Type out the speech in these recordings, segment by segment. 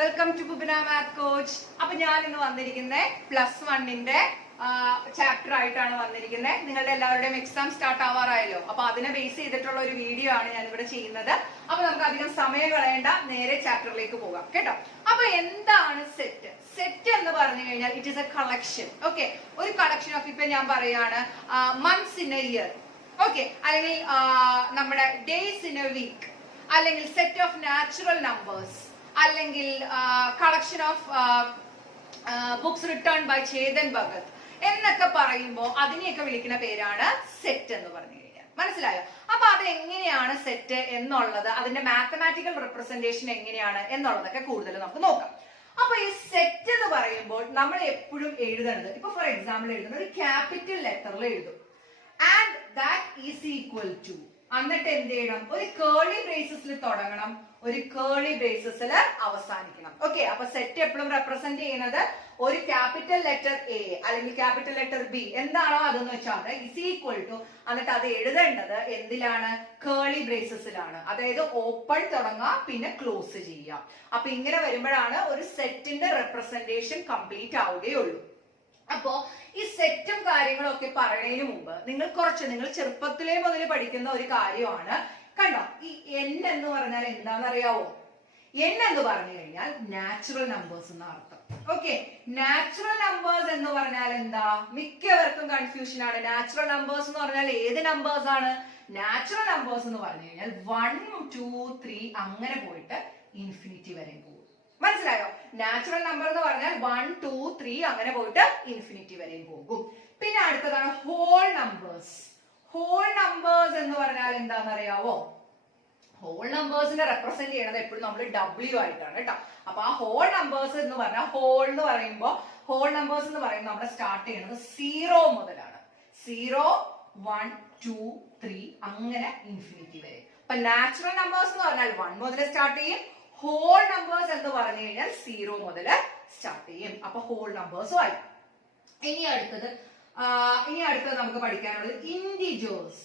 Welcome to കുബിന math coach. അപ്പൊ ഞാൻ ഇന്ന് വന്നിരിക്കുന്നത് +1 ചാപ്റ്റർ ആയിട്ടാണ് വന്നിരിക്കുന്നത്. നിങ്ങളുടെ എല്ലാവരുടെയും എക്സാം സ്റ്റാർട്ട് ആവാറായല്ലോ. അപ്പൊ അതിനെ ബേസ് ചെയ്തിട്ടുള്ള ഒരു വീഡിയോ ആണ് ഞാൻ ഇവിടെ ചെയ്യുന്നത്. അപ്പൊ നമുക്ക് അധികം സമയം കളയേണ്ട, നേരെ ചാപ്റ്ററിലേക്ക് പോകാം കേട്ടോ. അപ്പൊ എന്താണ് സെറ്റ്? സെറ്റ് എന്ന് പറഞ്ഞു കഴിഞ്ഞാൽ it is a collection. Okay, ഒരു കളക്ഷൻ ഓഫ്, ഇപ്പൊ ഞാൻ പറയാണ് months in a year, okay, അല്ലെങ്കിൽ നമ്മുടെ ഡേയ്സ് ഇൻ എ വീക്ക്, അല്ലെങ്കിൽ സെറ്റ് ഓഫ് നാച്ചുറൽ നമ്പേഴ്സ്, അല്ലെങ്കിൽ collection of books written by Chetan Bhagat എന്നൊക്കെ പറയുമ്പോൾ അതിനെയൊക്കെ വിളിക്കുന്ന പേരാണ് സെറ്റ് എന്ന് പറഞ്ഞു കഴിഞ്ഞാൽ. മനസ്സിലായോ? അപ്പൊ അത് എങ്ങനെയാണ് സെറ്റ് എന്നുള്ളത്, അതിന്റെ മാത്തമാറ്റിക്കൽ റെപ്രസെന്റേഷൻ എങ്ങനെയാണ് എന്നുള്ളതൊക്കെ കൂടുതൽ നമുക്ക് നോക്കാം. അപ്പൊ ഈ സെറ്റ് എന്ന് പറയുമ്പോൾ നമ്മൾ എപ്പോഴും എഴുതുന്നത്, ഇപ്പൊ ഫോർ എക്സാമ്പിൾ എഴുതുന്നത് ഒരു ക്യാപിറ്റൽ ലെറ്ററിൽ എഴുതും, and that is equal to, എന്നിട്ട് എന്ത് ചെയ്യണം, ഒരു കേളി ബ്രേസസിൽ തുടങ്ങണം, ഒരു കേളി ബ്രേസസിൽ അവസാനിക്കണം. ഓക്കെ, അപ്പൊ സെറ്റ് എപ്പോഴും റെപ്രസെന്റ് ചെയ്യുന്നത് ഒരു ക്യാപിറ്റൽ ലെറ്റർ എ അല്ലെങ്കിൽ ക്യാപിറ്റൽ ലെറ്റർ ബി എന്താണോ അതെന്ന് വെച്ചാൽ ഇസ് ഈക്വൽ ടു, എന്നിട്ട് അത് എഴുതേണ്ടത് എന്തിലാണ്, കേളി ബ്രേസസിലാണ്. അതായത് ഓപ്പൺ തുടങ്ങുക പിന്നെ ക്ലോസ് ചെയ്യുക. അപ്പൊ ഇങ്ങനെ വരുമ്പോഴാണ് ഒരു സെറ്റിന്റെ റെപ്രസെന്റേഷൻ കംപ്ലീറ്റ് ആവുകയുള്ളൂ. അപ്പോ ഈ സെറ്റും കാര്യങ്ങളും ഒക്കെ പറയുന്നതിന് മുമ്പ് നിങ്ങൾ ചെറുപ്പത്തിലേ മുതൽ പഠിക്കുന്ന ഒരു കാര്യമാണ്. കണ്ടോ, ഈ n എന്ന് പറഞ്ഞാൽ എന്താണെന്നറിയാവോ? n എന്ന് പറഞ്ഞു കഴിഞ്ഞാൽ നാച്ചുറൽ നമ്പേഴ്സ് എന്ന അർത്ഥം. ഓക്കെ, നാച്ചുറൽ നമ്പേഴ്സ് എന്ന് പറഞ്ഞാൽ എന്താ? മിക്കവർക്കും കൺഫ്യൂഷൻ ആണ്. നാച്ചുറൽ നമ്പേഴ്സ് എന്ന് പറഞ്ഞാൽ ഏത് നമ്പേഴ്സ് ആണ്? നാച്ചുറൽ നമ്പേഴ്സ് എന്ന് പറഞ്ഞു കഴിഞ്ഞാൽ 1, 2, 3 അങ്ങനെ പോയിട്ട് ഇൻഫിനിറ്റി വരെ പോകും. മനസ്സിലായോ? നാച്ചുറൽ നമ്പർ എന്ന് പറഞ്ഞാൽ 1, 2, 3 അങ്ങനെ പോയിട്ട് ഇൻഫിനിറ്റി വരെയും പോകും. പിന്നെ അടുത്തതാണ് ഹോൾ നമ്പേഴ്സ്. ഹോൾ നമ്പേഴ്സ് എന്ന് പറഞ്ഞാൽ എന്താണെന്ന് അറിയാവോ? ഹോൾ നമ്പേഴ്സിനെ റെപ്രസെന്റ് ചെയ്യുന്നത് എപ്പോഴും നമ്മൾ W ആയിട്ടാണ് കേട്ടോ. അപ്പൊ ആ ഹോൾ നമ്പേഴ്സ് എന്ന് പറഞ്ഞാൽ, ഹോൾ എന്ന് പറയുമ്പോൾ ഹോൾ നമ്പേഴ്സ് എന്ന് പറയുമ്പോൾ നമ്മുടെ സ്റ്റാർട്ട് ചെയ്യുന്നത് 0 മുതലാണ്. 0, 1, 2, 3 അങ്ങനെ ഇൻഫിനിറ്റി വരെ. അപ്പൊ നാച്ചുറൽ നമ്പേഴ്സ് എന്ന് പറഞ്ഞാൽ 1 മുതൽ സ്റ്റാർട്ട് ചെയ്യും. ഹോൾ നമ്പേഴ്സ് എന്ന് പറഞ്ഞു കഴിഞ്ഞാൽ 0 മുതൽ സ്റ്റാർട്ട് ചെയ്യും. അപ്പൊ ഹോൾ നമ്പേഴ്സും ആയി. ഇനി അടുത്തത് നമുക്ക് പഠിക്കാനുള്ളത് ഇന്റിജേഴ്സ്.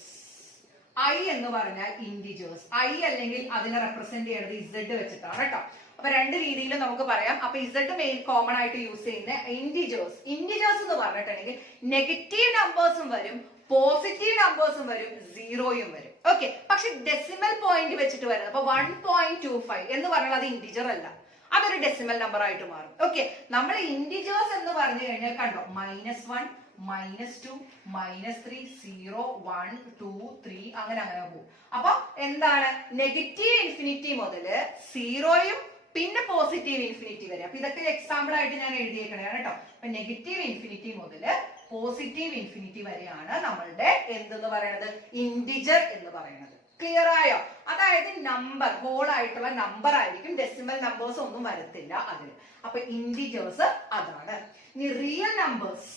I എന്ന് പറഞ്ഞാൽ ഇന്റിജേഴ്സ്. I അല്ലെങ്കിൽ അതിനെ റെപ്രസെന്റ് ചെയ്യുന്നത് Z വെച്ചിട്ടാണ് കേട്ടോ. അപ്പൊ രണ്ട് രീതിയിലും നമുക്ക് പറയാം. അപ്പൊ Z മെയിൻ കോമൺ ആയിട്ട് യൂസ് ചെയ്യുന്ന ഇന്റിജേഴ്സ്. ഇന്റിജേഴ്സ് എന്ന് പറഞ്ഞിട്ടുണ്ടെങ്കിൽ നെഗറ്റീവ് നമ്പേഴ്സും വരും, പോസിറ്റീവ് നമ്പേഴ്സും വരും, സീറോയും വരും. ഓക്കെ, പക്ഷെ ഡെസിമൽ പോയിന്റ് വെച്ചിട്ട് വരുന്നത്, അപ്പൊ 1.25 എന്ന് പറഞ്ഞാൽ അത് ഇന്റിജർ അല്ല, അതൊരു ഡെസിമൽ നമ്പർ ആയിട്ട് മാറും. ഓക്കെ, നമ്മൾ ഇന്റിജേഴ്സ് എന്ന് പറഞ്ഞു കഴിഞ്ഞാൽ കണ്ടോ, -1, -2, -3, 0, 1, 2, 3 അങ്ങനെ പോകും. അപ്പൊ എന്താണ്, നെഗറ്റീവ് ഇൻഫിനിറ്റി മുതൽ 0യും പിന്നെ പോസിറ്റീവ് ഇൻഫിനിറ്റി വരെ. അപ്പൊ ഇതൊക്കെ എക്സാമ്പിൾ ആയിട്ട് ഞാൻ എഴുതിയേക്കണേ കേട്ടോ. അപ്പൊ നെഗറ്റീവ് ഇൻഫിനിറ്റി മുതൽ പോസിറ്റീവ് ഇൻഫിനിറ്റി വരെയാണ് നമ്മളുടെ എന്തെന്ന് പറയുന്നത്, ഇന്റിജർ എന്ന് പറയുന്നത്. ക്ലിയർ ആയോ? അതായത് നമ്പർ, ഹോൾ ആയിട്ടുള്ള നമ്പർ ആയിരിക്കും, ഡെസിമൽ നമ്പേഴ്സ് ഒന്നും വരത്തില്ല അതിൽ. അപ്പൊ ഇന്റിജേഴ്സ് അതാണ്. ഇനി റിയൽ നമ്പേഴ്സ്.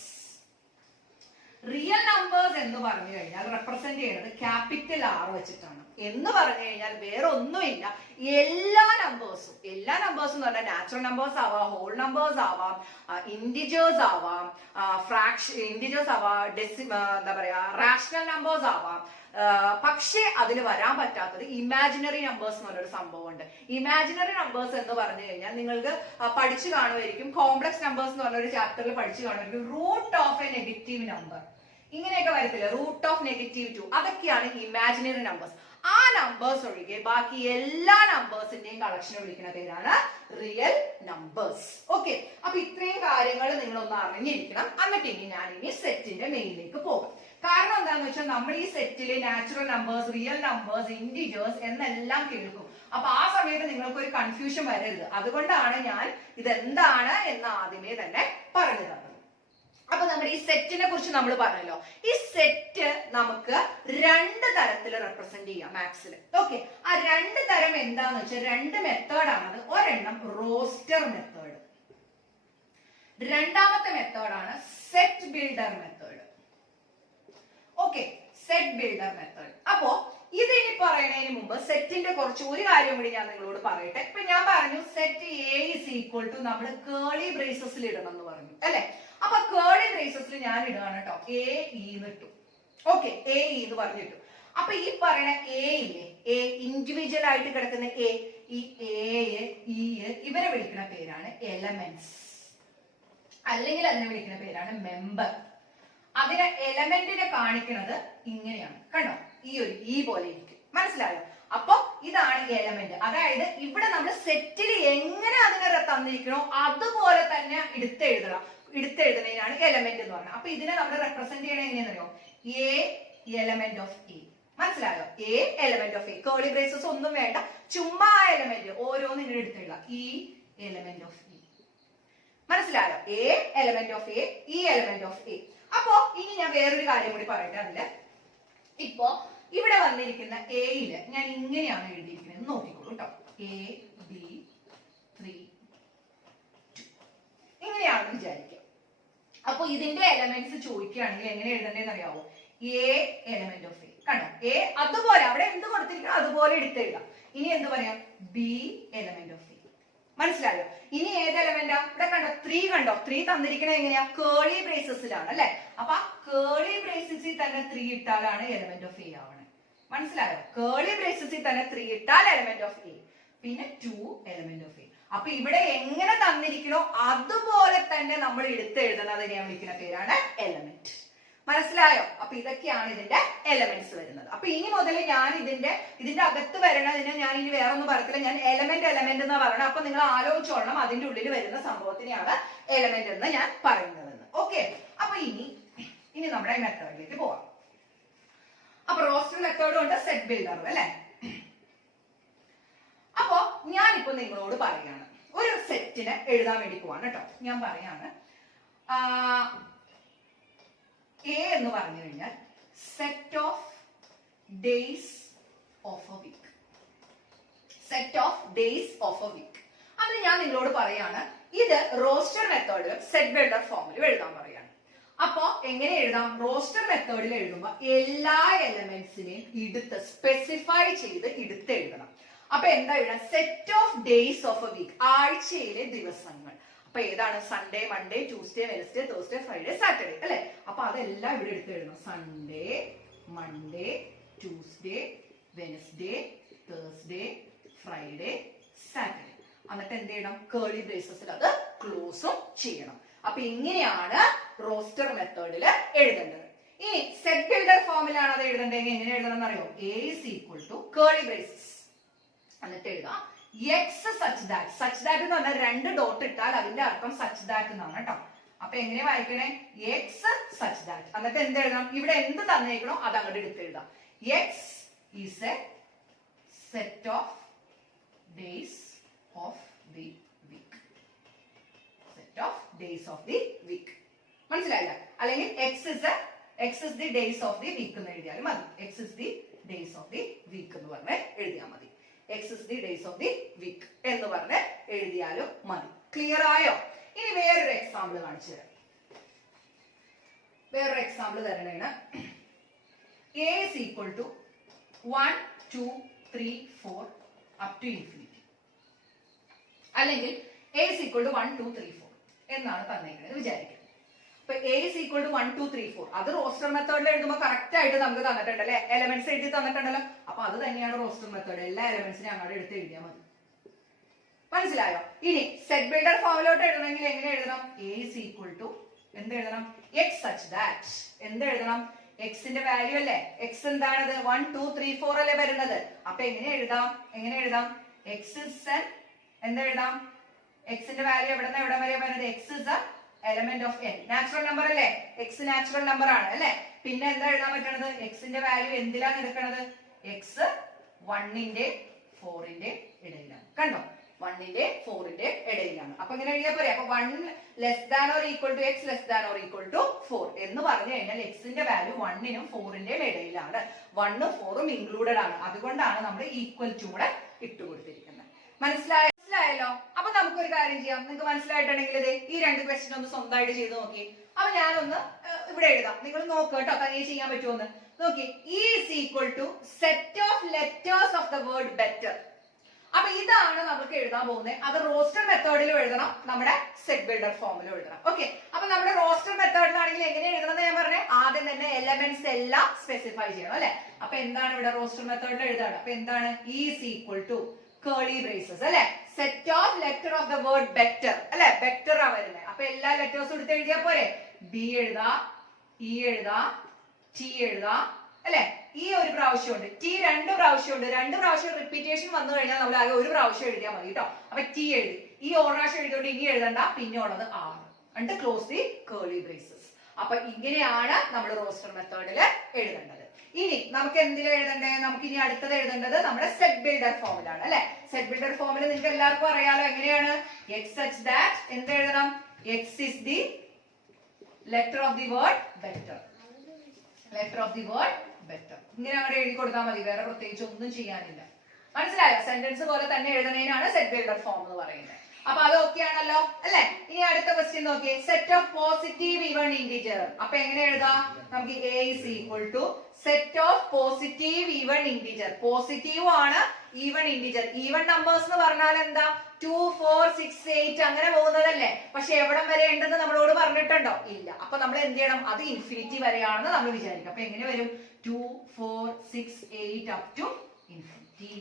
റിയൽ നമ്പേഴ്സ് എന്ന് പറഞ്ഞു കഴിഞ്ഞാൽ റെപ്രസെന്റ് ചെയ്യുന്നത് ക്യാപിറ്റൽ R വെച്ചിട്ടാണ്. എന്ന് പറഞ്ഞു കഴിഞ്ഞാൽ വേറെ ഒന്നുമില്ല, എല്ലാ നമ്പേഴ്സും എന്ന് പറഞ്ഞാൽ നാച്ചുറൽ നമ്പേഴ്സ് ആവാം, ഹോൾ നമ്പേഴ്സ് ആവാം, ഇന്റിജേഴ്സ് ആവാം, ഇന്റിജേഴ്സ് ആവാം, എന്താ പറയാ, റാഷണൽ നമ്പേഴ്സ് ആവാം. പക്ഷേ അതിൽ വരാൻ പറ്റാത്തത് ഇമാജിനറി നമ്പേഴ്സ് എന്ന് പറഞ്ഞൊരു സംഭവമുണ്ട്. ഇമാജിനറി നമ്പേഴ്സ് എന്ന് പറഞ്ഞു കഴിഞ്ഞാൽ നിങ്ങൾക്ക് പഠിച്ചു കാണുമായിരിക്കും, കോംപ്ലക്സ് നമ്പേഴ്സ് എന്ന് പറഞ്ഞ ഒരു ചാപ്റ്ററിൽ പഠിച്ചു കാണുമായിരിക്കും. Root of a negative number ഇങ്ങനെയൊക്കെ വരത്തില്ല, റൂട്ട് ഓഫ് -2, അതൊക്കെയാണ് ഇമാജിനറി നമ്പേഴ്സ്. ആ നമ്പേഴ്സ് ഒഴികെ ബാക്കി എല്ലാ നമ്പേഴ്സിന്റെയും കളക്ഷനെ വിളിക്കുന്ന പേരാണ് റിയൽ നമ്പേഴ്സ്. ഓക്കെ, അപ്പൊ ഇത്രയും കാര്യങ്ങൾ നിങ്ങളൊന്ന് അറിഞ്ഞിരിക്കണം. എന്നിട്ട് ഞാൻ സെറ്റിന്റെ മെയിനിലേക്ക് പോകും. കാരണം എന്താന്ന് വെച്ചാൽ നമ്മൾ ഈ സെറ്റില് natural numbers, real numbers, integers എന്നെല്ലാം കേൾക്കും. അപ്പൊ ആ സമയത്ത് നിങ്ങൾക്ക് ഒരു കൺഫ്യൂഷൻ വരരുത്. അതുകൊണ്ടാണ് ഞാൻ ഇതെന്താണ് എന്ന് ആദ്യമേ തന്നെ പറഞ്ഞു തന്നത്. അപ്പൊ നമ്മുടെ ഈ സെറ്റിനെ കുറിച്ച് നമ്മൾ പറഞ്ഞല്ലോ. ഈ സെറ്റ് നമുക്ക് 2 തരത്തിൽ റെപ്രസെന്റ് ചെയ്യാം മാത്സിൽ. ഓക്കെ, ആ 2 തരം എന്താന്ന് വെച്ചാൽ 2 മെത്തേഡാണത്. ഒരെണ്ണം റോസ്റ്റർ മെത്തേഡ്, രണ്ടാമത്തെ മെത്തേഡാണ് set builder method. Okay, set builder method. അപ്പോ ഇതിനി പറയുന്നതിന് മുമ്പ് സെറ്റിന്റെ ഒരു കാര്യം കൂടി ഞാൻ നിങ്ങളോട് പറയട്ടെ. ഇപ്പൊ ഞാൻ പറഞ്ഞു set A is equal to നമ്മൾ കേളി ബ്രേസസിൽ ഇടണം എന്ന് പറഞ്ഞു അല്ലെ. അപ്പൊ കേളി ബ്രേസസിൽ ഞാൻ ഇടുകയാണ് കേട്ടോ, AE ഇട്ടു. ഓക്കെ, AE എന്ന് പറഞ്ഞിട്ടു. അപ്പൊ ഈ പറയുന്ന A ഇല്ലേ, A ഇൻഡിവിജ്വൽ ആയിട്ട് കിടക്കുന്ന A, ഈ A, E ഇവരെ വിളിക്കുന്ന പേരാണ് എലമെന്റ്സ്, അല്ലെങ്കിൽ അതിനെ വിളിക്കുന്ന പേരാണ് മെമ്പർ. അതിനെ എലമെന്റിനെ കാണിക്കുന്നത് ഇങ്ങനെയാണ്, കണ്ടോ? ഈ പോലെ ഇരിക്കും. മനസ്സിലായോ? അപ്പൊ ഇതാണ് എലമെന്റ്. അതായത് ഇവിടെ നമ്മൾ സെറ്റിൽ എങ്ങനെ അതിനെ തന്നിരിക്കണോ അതുപോലെ തന്നെ എടുത്തെഴുതുന്നതിനാണ് എലമെന്റ് എന്ന് പറയുന്നത്. അപ്പൊ ഇതിനെ നമ്മൾ റെപ്രസെന്റ് ചെയ്യണത് എങ്ങനെയാണെന്നറിയോ? A element of A. മനസ്സിലായോ? A element of A. Curly braces ഒന്നും വേണ്ട, ചുമ്മാ എലമെന്റ് ഓരോന്നും ഇങ്ങനെ എടുത്തെഴുതാം. ഈ എലമെന്റ് ഓഫ് ഇ. മനസ്സിലായോ? എ എലമെന്റ് ഓഫ് എ, ഈ എലമെന്റ് ഓഫ് എ. അപ്പോ ഇനി ഞാൻ വേറൊരു കാര്യം കൂടി പറയട്ടെ. അതില് ഇപ്പോ ഇവിടെ വന്നിരിക്കുന്ന എയില് ഞാൻ ഇങ്ങനെയാണ് എഴുതിയിരിക്കുന്നത്, നോക്കിക്കോളൂ കേട്ടോ. AB3 ഇങ്ങനെയാണെന്ന് വിചാരിക്കാം. അപ്പൊ ഇതിന്റെ എലമെന്റ്സ് ചോദിക്കുകയാണെങ്കിൽ എങ്ങനെ എഴുതണ്ടേന്ന് അറിയാവോ? A element of A. കണ്ടോ? എ അതുപോലെ അവിടെ എന്ത് കൊടുത്തിരിക്കണം അതുപോലെ എടുത്തെഴുതാം. ഇനി എന്ത് പറയാം? B element of A. മനസ്സിലായോ? ഇനി ഏത് എലമെന്റാ? ഇവിടെ കണ്ടോ 3 കണ്ടോ? 3 തന്നിരിക്കുന്നത് എങ്ങനെയാ? കേർലി ബ്രേസസിലാണ് അല്ലെ? അപ്പൊ ആ കേർലി ബ്രേസസിൽ തന്നെ 3 ഇട്ടാലാണ് എലമെന്റ് ഓഫ് എ ആവണേ. മനസ്സിലായോ? കേർലി ബ്രേസസിൽ തന്നെ 3 ഇട്ടാൽ എലമെന്റ് ഓഫ് എ, പിന്നെ 2 എലമെന്റ് ഓഫ് എ. അപ്പൊ ഇവിടെ എങ്ങനെ തന്നിരിക്കണോ അതുപോലെ തന്നെ നമ്മൾ എടുത്തെഴുതുന്നത് ഞാൻ വിളിക്കുന്ന പേരാണ് എലമെന്റ്. മനസ്സിലായോ? അപ്പൊ ഇതൊക്കെയാണ് ഇതിന്റെ എലമെന്റ്സ് വരുന്നത്. അപ്പൊ ഇനി മുതൽ ഞാൻ ഇതിന്റെ അകത്ത് വരണതിന് ഞാൻ ഇനി വേറെ ഒന്നും പറയത്തില്ല, ഞാൻ എലമെന്റ് എന്ന് പറയണം. അപ്പൊ നിങ്ങൾ ആലോചിച്ചോളണം അതിന്റെ ഉള്ളിൽ വരുന്ന സംഭവത്തിനെയാണ് എലമെന്റ് എന്ന് ഞാൻ പറയുന്നതെന്ന്. ഓക്കെ, അപ്പൊ ഇനി നമ്മുടെ മെത്തേഡിലേക്ക് പോവാം. അപ്പൊ റോസ്റ്റർ മെത്തേഡും ഉണ്ട്, സെറ്റ് ബിൽഡറും അല്ലെ. അപ്പൊ ഞാനിപ്പോ നിങ്ങളോട് പറയാണ്, ഒരു സെറ്റിന് എഴുതാൻ വേണ്ടി പോവാണ് കേട്ടോ. ഞാൻ പറയാണ് എ എന്ന് പറഞ്ഞു കഴിഞ്ഞാൽ set of days of a week. Set of days of a week. അതിന് ഞാൻ നിങ്ങളോട് പറയാണ് ഇത് റോസ്റ്റർ മെത്തേഡിലും സെറ്റ് ബിൽഡർ ഫോമിലും എഴുതാൻ പറയാണ്. അപ്പൊ എങ്ങനെ എഴുതാം? റോസ്റ്റർ മെത്തേഡിൽ എഴുതുമ്പോ എല്ലാ എലമെന്റ്സിനെയും സ്പെസിഫൈ ചെയ്ത് എഴുതണം. അപ്പൊ എന്താ എഴുതാം? Set of days of a week, ആഴ്ചയിലെ ദിവസങ്ങൾ. അപ്പൊ ഏതാണ്? Sunday, Monday, Tuesday, Wednesday, Thursday, Friday, Saturday അല്ലെ? അപ്പൊ അതെല്ലാം ഇവിടെ എഴുതണം. Sunday, Monday, Tuesday, Wednesday, Thursday, Friday, Saturday. എന്നിട്ട് എന്ത് ചെയ്യണം? കേർലി ബ്രേസസിൽ അത് ക്ലോസും ചെയ്യണം. അപ്പൊ ഇങ്ങനെയാണ് റോസ്റ്റർ മെത്തേഡിൽ എഴുതേണ്ടത്. ഇനി സെറ്റ് ബിൽഡർ ഫോമിലാണ് അത് എഴുതേണ്ടത്. എങ്ങനെ എഴുതണം എന്നറിയോ? A is equal to curly braces. എന്നിട്ട് എഴുതാം എക്സ് സച്ച് ദാറ്റ് എന്ന് പറഞ്ഞാൽ 2 ഡോട്ട് ഇട്ടാൽ അതിന്റെ അർത്ഥം സച്ച് ദാറ്റ് എന്നാണ് കേട്ടോ. അപ്പൊ എങ്ങനെ വായിക്കണേ? X such that. എന്നിട്ട് എന്ത് എഴുതണം? ഇവിടെ എന്ത് തന്നേക്കണോ അത് അങ്ങോട്ട് എടുത്തെഴുതാം. X is a set of days of the week. Set of days of the week. മനസ്സിലായില്ല? അല്ലെങ്കിൽ X is the days of the week എന്ന് എഴുതിയാലും മതി. X is the days of the week എന്ന് പറഞ്ഞ് എഴുതിയാൽ മതി. X is the days of the week എന്ന് പറഞ്ഞ് എഴുതിയാലും മതി. ക്ലിയർ ആയോ? ഇനി വേറൊരു എക്സാമ്പിൾ കാണിച്ചു തരാം. വേറൊരു example തരണേണ്. A is equal to 1, 2, 3, 4 up to infinity. അല്ലെങ്കിൽ A is equal to 1, 2, 3, 4 എന്നാണ് തന്നേക്കുന്നത് വിചാരിക്കുക. അപ്പൊ A is equal to 1, 2, 3, 4 അത് റോസ്റ്റർ മെത്തേഡിൽ എഴുതുമ്പോൾ കറക്റ്റ് ആയിട്ട് നമുക്ക് തന്നിട്ടുണ്ട് അല്ലെ? എലമെന്റ്സ് എഴുതി തന്നിട്ടുണ്ടല്ലോ. അപ്പൊ അത് തന്നെയാണ് റോസ്റ്റർ മെത്തേഡ്. എല്ലാ എലമെന്റ്സിനെ അങ്ങോട്ട് എടുത്ത് എഴുതിയാൽ മതി. മനസ്സിലായോ? ഇനി സെറ്റ് ബിൽഡർ ഫോമിലോട്ട് എഴുതണമെങ്കിൽ എങ്ങനെ എഴുതണം? A is equal to എന്ത് എഴുതണം? X such that. എന്ത് എഴുതണം? എക്സിന്റെ വാല്യൂ അല്ലേ? എക്സ് എന്താണത്? 1, 2, 3, 4 അല്ലേ വരുന്നത്. അപ്പൊ എങ്ങനെ എഴുതാം? എക്സ് ഇസ് എന്ത് എഴുതാം? എക്സിന്റെ വാല്യൂ എവിടെ നിന്ന് എവിടെ വരെ വരുന്നത്? X is A element of n. Natural number അല്ലേ? എക്സ് നാച്ചുറൽ നമ്പർ ആണ് അല്ലെ? പിന്നെ എന്താ എഴുതാൻ പറ്റണത്? എക്സിന്റെ വാല്യൂ എന്തിലാണ് എടുക്കണത്? എക്സ് 1ന്റെ 4ന്റെ ഇടയിലാണ്. കണ്ടോ? 1ന്റെ 4ന്റെ ഇടയിലാണ്. അപ്പൊ ഇങ്ങനെ എഴുതിയാൽ പോരെ? അപ്പൊ 1 less than or equal to X less than or equal to 4 എന്ന് പറഞ്ഞു കഴിഞ്ഞാൽ എക്സിന്റെ വാല്യൂ 1നും 4ന്റെയും ഇടയിലാണ്. 1ഉം 4ഉം ഇൻക്ലൂഡഡ് ആണ്. അതുകൊണ്ടാണ് നമ്മൾ ഈക്വൽ ടു കൂടെ ഇട്ടുകൊടുത്തിരിക്കുന്നത്. മനസ്സിലായല്ലോ? അപ്പൊ നമുക്കൊരു കാര്യം ചെയ്യാം. നിങ്ങൾക്ക് മനസ്സിലായിട്ടുണ്ടെങ്കിൽ ഈ 2 ക്വസ്റ്റ്യൻ ഒന്ന് സ്വന്തമായിട്ട് ചെയ്ത് നോക്കി. അപ്പൊ ഞാനൊന്ന് ഇവിടെ എഴുതാം. നിങ്ങൾ നോക്കുക കേട്ടോ, തനിയെ ചെയ്യാൻ പറ്റുമോന്ന് നോക്കി. E is equal to set of letters of the word better. അപ്പൊ ഇതാണ് നമുക്ക് എഴുതാൻ പോകുന്നത്. അത് റോസ്റ്റർ മെത്തേഡിലും എഴുതണം, നമ്മുടെ സെറ്റ് ബിൽഡർ ഫോമിലും എഴുതണം. ഓക്കെ, അപ്പൊ നമ്മുടെ റോസ്റ്റർ മെത്തേഡിലാണെങ്കിൽ എങ്ങനെ എഴുതണം ഞാൻ പറഞ്ഞേ? ആദ്യം തന്നെ എലമെന്റ്സ് എല്ലാം സ്പെസിഫൈ ചെയ്യണം അല്ലെ? അപ്പൊ എന്താണ് ഇവിടെ റോസ്റ്റർ മെത്തേഡിൽ എഴുതാണ്? അപ്പൊ എന്താണ്? E is equal to curly braces അല്ലെ? Set of letter of the word better അല്ലെ, ബെറ്റർ ആ വരുന്നത്. അപ്പൊ എല്ലാ ലെറ്റേഴ്സും എടുത്ത് എഴുതിയാ പോരെ. ബി എഴുതാ, ഇ എഴുതാ, ടി എഴുതാ അല്ലെ. ഈ ഒരു പ്രാവശ്യമുണ്ട്, ടി 2 പ്രാവശ്യമുണ്ട്. 2 പ്രാവശ്യം റിപ്പീറ്റേഷൻ വന്നു കഴിഞ്ഞാൽ നമ്മൾ ആകെ ഒരു പ്രാവശ്യം എഴുതിയാൽ മതി കേട്ടോ. അപ്പൊ ടി എഴുതി, ഈ ഒരു പ്രാവശ്യം എഴുതിയോണ്ട് ഇനി എഴുതണ്ട, പിന്നെ ഉള്ളത് 6 and close the curly braces. അപ്പൊ ഇങ്ങനെയാണ് നമ്മൾ റോസ്റ്റർ മെത്തേഡിൽ എഴുതേണ്ടത്. ഇനി നമുക്ക് എന്തിനാ എഴുതണ്ടേ? നമുക്ക് ഇനി അടുത്തത് എഴുതേണ്ടത് നമ്മുടെ സെറ്റ് ബിൽഡർ ഫോമിലാണ് അല്ലെ. സെറ്റ് ബിൽഡർ ഫോമിൽ നിങ്ങൾക്ക് എല്ലാവർക്കും അറിയാലോ എങ്ങനെയാണ്. എക്സ് സച്ച് ദാറ്റ് എന്ത് എഴുതണം? X is the letter of the word better. Letter of the word better ഇങ്ങനെ അങ്ങോട്ട് എഴുതി കൊടുത്താൽ മതി, വേറെ പ്രത്യേകിച്ച് ഒന്നും ചെയ്യാനില്ല. മനസ്സിലായോ? സെന്റൻസ് പോലെ തന്നെ എഴുതുന്നതിനാണ് സെറ്റ് ബിൽഡർ ഫോം എന്ന് പറയുന്നത്. അപ്പൊ അത് ഓക്കെ ആണല്ലോ അല്ലെ. ഇനി അടുത്ത ക്വസ്റ്റ്യൻ നോക്കിയേ. Set of positive even integer. അപ്പൊ എങ്ങനെ എഴുതാം? നമുക്ക് A is equal to set of positive even integer. Positive ആണ് ഈവൺ ഇന്റിജർ. ഈവൺ നമ്പേഴ്സ് എന്ന് പറഞ്ഞാൽ എന്താ? 2, 4, 6, 8 അങ്ങനെ പോകുന്നതല്ലേ. പക്ഷെ എവിടം വരെ ഉണ്ടെന്ന് നമ്മളോട് പറഞ്ഞിട്ടുണ്ടോ? ഇല്ല. അപ്പൊ നമ്മൾ എന്ത് ചെയ്യണം? അത് ഇൻഫിനിറ്റി വരെയാണെന്ന് നമ്മൾ വിചാരിക്കും. അപ്പൊ എങ്ങനെ വരും? 2, 4, 6, 8 up to infinity.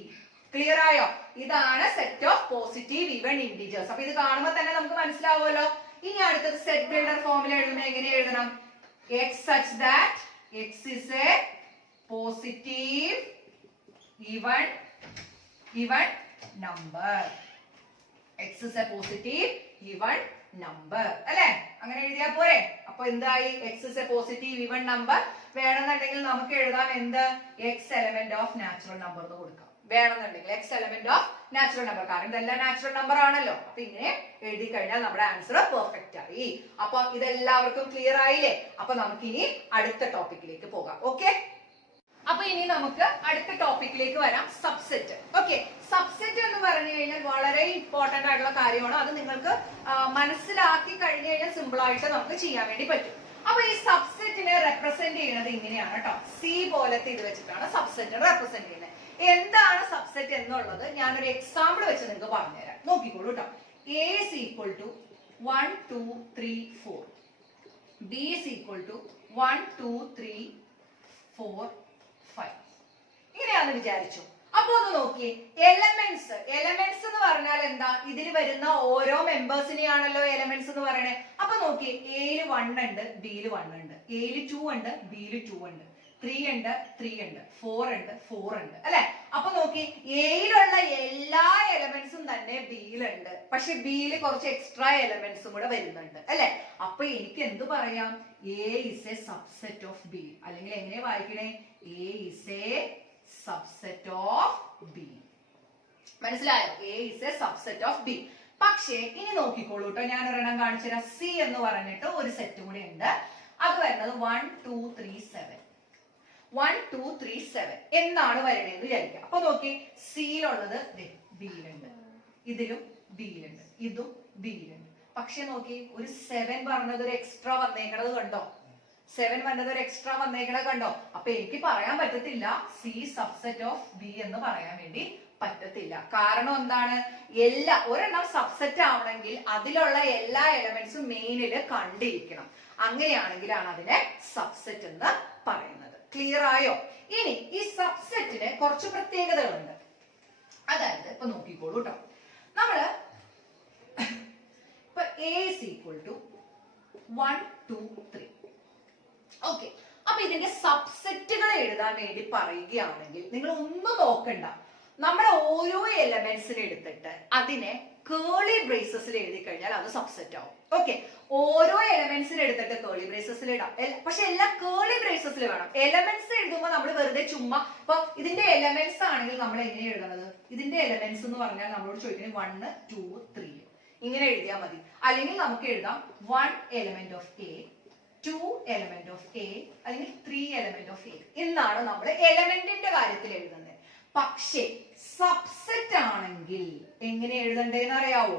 ക്ലിയർ ആയോ? ഇതാണ് set of positive even integers. അപ്പൊ ഇത് കാണുമ്പോൾ തന്നെ നമുക്ക് മനസ്സിലാവുമല്ലോ. ഇനി അടുത്തത് സെറ്റ് ബിൽഡർ ഫോമിൽ എഴുതുമ്പോൾ എങ്ങനെ എഴുതണം? X such that X is A positive even number. X is A positive even number അല്ലെ. അങ്ങനെ എഴുതിയാ പോരെ. അപ്പൊ എന്തായി? X is A positive even number. വേണമെന്നുണ്ടെങ്കിൽ നമുക്ക് എഴുതാം എന്ത്? X element of natural number എന്ന് കൊടുക്കാം. വേണമെന്നുണ്ടെങ്കിൽ X element of natural number, കാരണം ഇതെല്ലാം നാച്ചുറൽ നമ്പർ ആണല്ലോ. അപ്പൊ ഇങ്ങനെ എഴുതി കഴിഞ്ഞാൽ നമ്മുടെ ആൻസർ പെർഫെക്റ്റ് ആയി. അപ്പൊ ഇതെല്ലാവർക്കും ക്ലിയർ ആയില്ലേ? അപ്പൊ നമുക്കിനി അടുത്ത ടോപ്പിക്കിലേക്ക് പോകാം. ഓക്കെ, അപ്പൊ ഇനി നമുക്ക് അടുത്ത ടോപ്പിക്കിലേക്ക് വരാം. സബ്സെറ്റ്. ഓക്കെ, സബ്സെറ്റ് എന്ന് പറഞ്ഞു കഴിഞ്ഞാൽ വളരെ ഇമ്പോർട്ടന്റ് ആയിട്ടുള്ള കാര്യമാണ്. അത് നിങ്ങൾക്ക് മനസ്സിലാക്കി കഴിഞ്ഞു കഴിഞ്ഞാൽ സിമ്പിൾ ആയിട്ട് നമുക്ക് ചെയ്യാൻ വേണ്ടി പറ്റും. അപ്പൊ ഈ സബ്സെറ്റിനെ റെപ്രസെന്റ് ചെയ്യുന്നത് ഇങ്ങനെയാണ് കേട്ടോ. സി പോലത്തെ ഇത് വെച്ചിട്ടാണ് സബ്സെറ്റിനെ റെപ്രസെന്റ് ചെയ്യുന്നത്. എന്താണ് സബ്സെറ്റ് എന്നുള്ളത് ഞാനൊരു എക്സാമ്പിൾ വെച്ച് നിങ്ങൾക്ക് പറഞ്ഞുതരാം. നോക്കിക്കോളൂ കേട്ടോ. A is equal to 1, 2, 3, 4. B is equal to 1, 2, 3, 4, 5. ഇങ്ങനെയാന്ന് വിചാരിച്ചു. അപ്പൊ ഒന്ന് നോക്കിയേ, എലമെന്റ്സ് എന്ന് പറഞ്ഞാൽ എന്താ? ഇതിൽ വരുന്ന ഓരോ മെമ്പേഴ്സിനെയാണല്ലോ എലമെന്റ്സ് എന്ന് പറയണേ. അപ്പൊ നോക്കിയേ, എയിൽ 1 ഉണ്ട്, ബിയിൽ 1 ഉണ്ട്, എയിൽ 2 ഉണ്ട്, ബിയിൽ 2 ഉണ്ട്, 3 ഉണ്ട്, 3 ഉണ്ട്, 4 ഉണ്ട്, 4 ഉണ്ട് അല്ലെ. അപ്പൊ നോക്കി, എയിലുള്ള എല്ലാ എലമെന്റ്സും തന്നെ ബിയിലുണ്ട്. പക്ഷെ ബിയിൽ കുറച്ച് എക്സ്ട്രാ എലമെന്റ്സും കൂടെ വരുന്നുണ്ട് അല്ലെ. അപ്പൊ എനിക്ക് എന്ത് പറയാം? A is a subset of B. അല്ലെങ്കിൽ എങ്ങനെ വായിക്കണേ? A is a subset of B. മനസ്സിലായോ? A is a subset of B. പക്ഷേ ഇനി നോക്കിക്കോളൂ കേട്ടോ, ഞാൻ ഒരെണ്ണം കാണിച്ചു തരാം. സി എന്ന് പറഞ്ഞിട്ട് ഒരു സെറ്റ് കൂടി ഉണ്ട്. അത് വരുന്നത് 1, 2, 3, 7. 1, 2, 3, 7 എന്നാണ് വരണേന്ന് വിചാരിക്കുക. അപ്പൊ നോക്കി, സിയിലുള്ളത് ബിയിലുണ്ട്, ഇതിലും ബിയിലുണ്ട്, ഇതും ബിയിലുണ്ട്. പക്ഷെ നോക്കി, ഒരു 7 പറഞ്ഞത് ഒരു എക്സ്ട്രാ വന്നേക്കണത് കണ്ടോ? 7 വന്നത് ഒരു എക്സ്ട്രാ വന്നേക്കണത് കണ്ടോ? അപ്പൊ എനിക്ക് പറയാൻ പറ്റത്തില്ല സി സബ്സെറ്റ് ഓഫ് ബി എന്ന് പറയാൻ വേണ്ടി പറ്റത്തില്ല. കാരണം എന്താണ്? ഒരെണ്ണം സബ്സെറ്റ് ആവണമെങ്കിൽ അതിലുള്ള എല്ലാ എലമെന്റ്സും മെയിനില് കണ്ടിരിക്കണം. അങ്ങനെയാണെങ്കിലാണ് അതിനെ സബ്സെറ്റ് എന്ന് പറയുന്നത്. ക്ലിയർ ആയോ? ഇനി ഈ സബ്സെറ്റിന് കുറച്ച് പ്രത്യേകതകളുണ്ട്. അതായത് ഇപ്പൊ നോക്കിക്കോളൂ കേട്ടോ, നമ്മള് ഇപ്പൊ A is equal to 1, 2, 3. Okay, അപ്പൊ ഇതിന്റെ സബ്സെറ്റുകൾ എഴുതാൻ വേണ്ടി പറയുകയാണെങ്കിൽ നിങ്ങൾ ഒന്നും നോക്കണ്ട. നമ്മുടെ ഓരോ എലമെന്റ്സിനെ എടുത്തിട്ട് അതിനെ കേളി ബ്രേസസിൽ എഴുതി കഴിഞ്ഞാൽ അത് സബ്സെറ്റ് ആവും. ഓക്കെ, ഓരോ എലമെന്റ്സിനെ എടുത്തിട്ട് കേളി ബ്രേസസിൽ ഇടാം. പക്ഷെ എല്ലാം കേളി ബ്രേസസിൽ വേണം. എലമെന്റ്സ് എഴുതുമ്പോൾ നമ്മൾ വെറുതെ ചുമ്മാ, ഇപ്പൊ ഇതിന്റെ എലമെന്റ്സ് ആണെങ്കിൽ നമ്മൾ എങ്ങനെ എഴുതണത്? ഇതിന്റെ എലമെന്റ്സ് എന്ന് പറഞ്ഞാൽ നമ്മളോട് ചോദിക്കുന്നത് 1, 2, 3 ഇങ്ങനെ എഴുതിയാൽ മതി. അല്ലെങ്കിൽ നമുക്ക് എഴുതാം 1 element of A, 2 element of A, അല്ലെങ്കിൽ 3 element of A എന്നാണ് നമ്മൾ എലമെന്റിന്റെ കാര്യത്തിൽ എഴുതുന്നത്. പക്ഷേ സബ്സെറ്റ് ആണെങ്കിൽ എങ്ങനെ എഴുതണ്ടേന്ന് അറിയാവോ?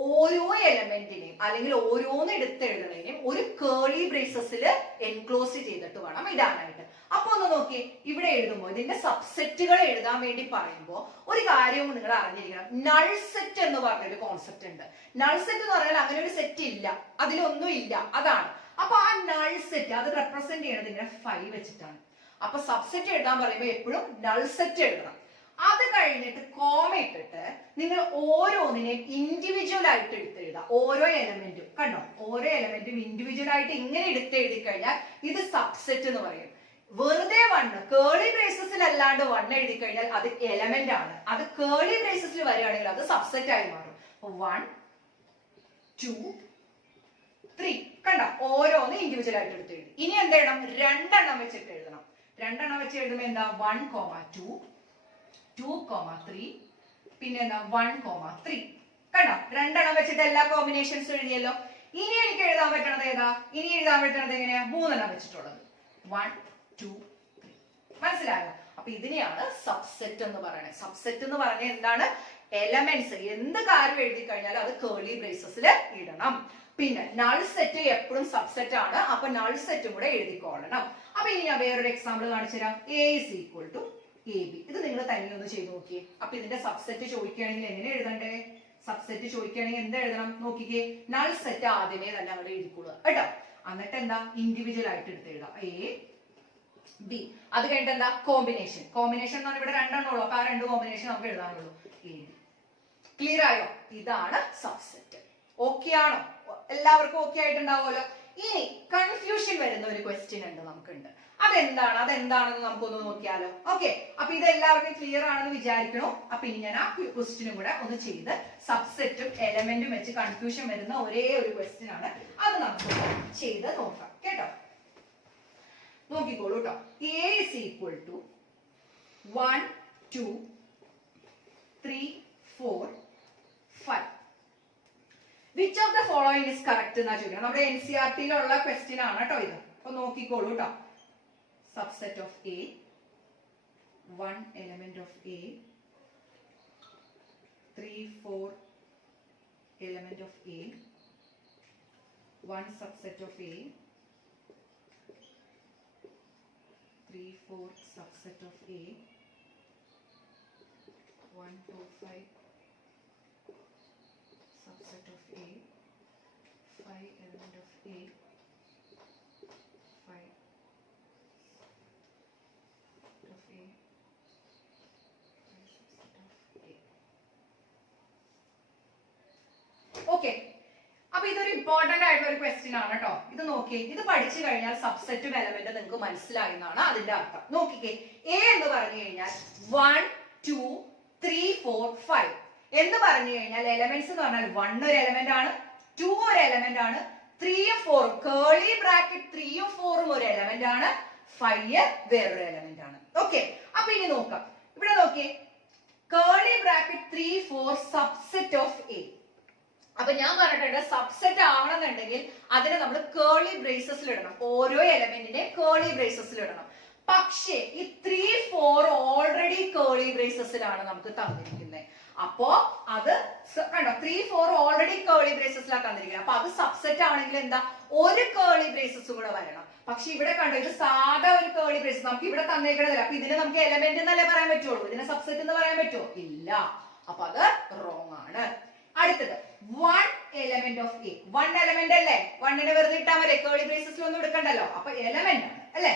ഓരോ എലമെന്റിനെയും അല്ലെങ്കിൽ ഓരോന്ന് എടുത്ത് എഴുതണേനെയും ഒരു കേളി ബ്രേസസിൽ എൻക്ലോസ് ചെയ്തിട്ട് വേണം ഇടാനായിട്ട്. അപ്പൊ ഒന്ന് നോക്കിയേ, ഇവിടെ എഴുതുമ്പോൾ ഇതിന്റെ സബ്സെറ്റുകൾ എഴുതാൻ വേണ്ടി പറയുമ്പോൾ ഒരു കാര്യവും നിങ്ങൾ അറിഞ്ഞിരിക്കണം. നൾ സെറ്റ് എന്ന് പറഞ്ഞൊരു കോൺസെപ്റ്റ് ഉണ്ട്. നൾ സെറ്റ് എന്ന് പറഞ്ഞാൽ അങ്ങനെ ഒരു സെറ്റ് ഇല്ല, അതിലൊന്നും ഇല്ല, അതാണ്. അപ്പൊ ആ നൾ സെറ്റ് അത് റെപ്രസെന്റ് ചെയ്യണത് ഇങ്ങനെ 5 വെച്ചിട്ടാണ്. അപ്പൊ സബ്സെറ്റ് എഴുതാൻ പറയുമ്പോൾ എപ്പോഴും നൾ സെറ്റ് എഴുതണം. അത് കഴിഞ്ഞിട്ട് കോമ ഇട്ടിട്ട് നിങ്ങൾ ഓരോന്നിനെയും ഇൻഡിവിജ്വൽ ആയിട്ട് എടുത്തെഴുതാം. ഓരോ എലമെന്റും കണ്ടോ, ഓരോ എലമെന്റും ഇൻഡിവിജ്വൽ ആയിട്ട് ഇങ്ങനെ എടുത്തെഴുതി കഴിഞ്ഞാൽ ഇത് സബ്സെറ്റ് എന്ന് പറയും. വെറുതെ വണ്ണ് കേളി ബ്രേസസിൽ അല്ലാണ്ട് വണ്ണ് എഴുതി കഴിഞ്ഞാൽ അത് എലമെന്റ് ആണ്. അത് കേളി ബ്രേസസിൽ വരികയാണെങ്കിൽ അത് സബ്സെറ്റ് ആയി മാറും. 1 2 3 കണ്ടോ, ഓരോന്ന് ഇൻഡിവിജ്വൽ ആയിട്ട് എടുത്ത് എഴുതി. ഇനി എന്ത് എഴുതണം? രണ്ടെണ്ണം വെച്ചിട്ട് എഴുതണം. രണ്ടെണ്ണം വെച്ച് എഴുതുമ്പോൾ എന്താ 1, 2 2, 3 പിന്നെ എന്താ 1, 3 കണ്ടോ, രണ്ടെണ്ണം വെച്ചിട്ട് എല്ലാ കോമ്പിനേഷൻസും എഴുതിയല്ലോ. ഇനി എനിക്ക് എഴുതാൻ പറ്റണത് ഏതാ? ഇനി എഴുതാൻ പറ്റണത് എങ്ങനെയാ? മൂന്നെണ്ണം വെച്ചിട്ടുള്ളത് 1 2 3. മനസ്സിലായോ? അപ്പൊ ഇതിനെയാണ് സബ്സെറ്റ് എന്ന് പറയുന്നത്. സബ്സെറ്റ് എന്ന് പറഞ്ഞാൽ എന്താണ്? എലമെന്റ്സ് എന്ത് കാര്യം എഴുതി കഴിഞ്ഞാലും അത് കേളി ബ്രേസസിൽ ഇടണം. പിന്നെ നൾ സെറ്റ് എപ്പോഴും സബ്സെറ്റ് ആണ്. അപ്പൊ നൾ സെറ്റും കൂടെ എഴുതിക്കൊള്ളണം. അപ്പൊ ഇനി ഞാൻ വേറൊരു എക്സാമ്പിൾ കാണിച്ചു തരാം. A is equal to AB. ഇത് നിങ്ങൾ തന്നെ ഒന്ന് ചെയ്ത് നോക്കിയേ. അപ്പൊ ഇതിന്റെ സബ്സെറ്റ് ചോദിക്കുകയാണെങ്കിൽ എങ്ങനെ എഴുതണ്ടേ? സബ്സെറ്റ് ചോദിക്കുകയാണെങ്കിൽ എന്ത് എഴുതണം നോക്കിക്കേ. നൾ സെറ്റ് ആദ്യമേ തന്നെ അവിടെ എഴുതിക്കൊള്ളുക കേട്ടോ. എന്നിട്ട് എന്താ ഇൻഡിവിജ്വൽ ആയിട്ട് എടുത്ത് എഴുതാം. A B. അത് കഴിഞ്ഞിട്ട് എന്താ കോമ്പിനേഷൻ. കോമ്പിനേഷൻ എന്ന് പറഞ്ഞാൽ ഇവിടെ രണ്ടെണ്ണം ഉള്ളൂ. അപ്പൊ ആ രണ്ട് കോമ്പിനേഷൻ നമുക്ക് എഴുതാനുള്ളൂ. AB. ക്ലിയർ ആയോ? ഇതാണ് സബ്സെറ്റ്. ഓക്കെ ആണോ? എല്ലാവർക്കും ഓക്കെ ആയിട്ടുണ്ടാവുമല്ലോ. ഇനി കൺഫ്യൂഷൻ വരുന്ന ഒരു ക്വസ്റ്റ്യൻ ഉണ്ട് നമുക്കുണ്ട്. അതെന്താണെന്ന് നമുക്കൊന്ന് നോക്കിയാലോ. ഓക്കെ, അപ്പൊ ഇത് എല്ലാവർക്കും ക്ലിയർ ആണെന്ന് വിചാരിക്കണോ? അപ്പൊ ഇനി ഞാൻ ആ ക്വസ്റ്റ്യനും കൂടെ ഒന്ന് ചെയ്ത് സബ്സെറ്റും എലമെന്റും വെച്ച് കൺഫ്യൂഷൻ വരുന്ന ഒരേ ഒരു ക്വസ്റ്റ്യൻ ആണ്. അത് നമുക്ക് ചെയ്ത് നോക്കാം കേട്ടോ. നോക്കിക്കോളൂ കേട്ടോ. A is equal to 1 2 3 4 5. Which of the following is correct എന്നാ ചോദിക്കണം. നമ്മുടെ NCERT-യിലുള്ള ക്വസ്റ്റ്യൻ ആണ് കേട്ടോ ഇത്. അപ്പൊ നോക്കിക്കോളൂ കേട്ടോ. Subset of A, one element of A, 3 4 element of A, one subset of A, 3 4 subset of A, 1 2 5 subset of A, 5 element of A, 5 of A, 5 subset of A. Okay. അപ്പൊ ഇതൊരു ഇമ്പോർട്ടന്റ് ആയിട്ടുള്ള ഒരു ക്വസ്റ്റ്യൻ ആണ് കേട്ടോ. ഇത് നോക്കിയേ. ഇത് പഠിച്ചു കഴിഞ്ഞാൽ സബ്സെറ്റും എലമെന്റ് നിങ്ങൾക്ക് മനസ്സിലായി എന്നാണ് അതിന്റെ അർത്ഥം. നോക്കിക്കേ, A എന്ന് പറഞ്ഞു കഴിഞ്ഞാൽ 1 2 3 4 5 എന്ന് പറഞ്ഞു കഴിഞ്ഞാൽ എലമെന്റ്സ് എന്ന് പറഞ്ഞാൽ 1 ഒരു എലമെന്റ് ആണ്, 2 ഒരു എലമെന്റ് ആണ്, 3ഉം 4ഉം കേളി ബ്രാക്കറ്റ് 3ഉം 4ഉം ഒരു എലമെന്റ് ആണ്, 5 വേറൊരു എലമെന്റ് ആണ്. ഓക്കെ, അപ്പൊ ഇനി നോക്കാം. ഇവിടെ നോക്കിയേ, കേളി ബ്രാക്കറ്റ് 3 4 സബ്സെറ്റ് ഓഫ് A. അപ്പൊ ഞാൻ പറഞ്ഞിട്ടുണ്ട് സബ്സെറ്റ് ആവണമെന്നുണ്ടെങ്കിൽ അതിനെ നമ്മൾ കേളി ബ്രേസസിൽ ഇടണം. ഓരോ എലമെന്റിനെ കേളി ബ്രേസസിൽ ഇടണം. പക്ഷേ ഈ 3 4 ഓൾറെഡി കേളി ബ്രേസസിലാണ് നമുക്ക് തന്നിരിക്കുന്നത്. അപ്പോ അത് കണ്ടോ, 3 4 ഓൾറെഡി കേളി ബ്രേസസിലാണ് തന്നിരിക്കുന്നത്. അപ്പൊ അത് സബ്സെറ്റ് ആണെങ്കിൽ എന്താ, ഒരു കേളി ബ്രേസസ് കൂടെ വരണം. പക്ഷെ ഇവിടെ കണ്ടോ, ഇത് സാധാ ഒരു കേളി ബ്രേസസ് നമുക്ക് ഇവിടെ തന്നേക്കണതല്ല. അപ്പൊ ഇതിനെ നമുക്ക് എലമെന്റ് എന്നല്ലേ പറയാൻ പറ്റുള്ളൂ, ഇതിനെ സബ്സെറ്റ് എന്ന് പറയാൻ പറ്റുമോ? ഇല്ല. അപ്പൊ അത് റോങ് ആണ്. അടുത്തത് 1 element of A. 1 element അല്ലേ, 1നെ വെറുതെ ഇട്ടാൽ മതി, കേളി ബ്രേസസിൽ ഒന്നും എടുക്കണ്ടല്ലോ. അപ്പൊ എലമെന്റ് ആണ് അല്ലേ.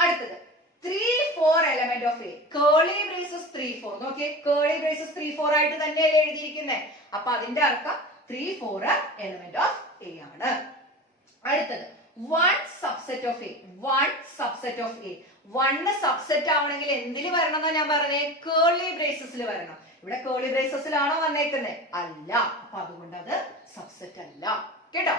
അടുത്തത് 3 4 element of A. Keli braces 3 4. നോക്കിയേ, കേളി ബ്രേസസ് 3 4 ആയിട്ട് തന്നെയല്ലേ എഴുതിയിരിക്കുന്നത്. അപ്പൊ അതിന്റെ അർത്ഥം 3 4 element of A ആണ്. അടുത്തത് 1 subset of A. 1 subset of A. 1 subset ആവണമെങ്കിൽ എന്തിൽ വരണം എന്നാ ഞാൻ പറഞ്ഞേ? കേളി ബ്രേസസിൽ വരണം. ഇവിടെ കേളി ബ്രേസസിലാണോ വന്നേക്കുന്നത്? അല്ല. അപ്പൊ അതുകൊണ്ട് അത് സബ്സെറ്റ് അല്ല കേട്ടോ.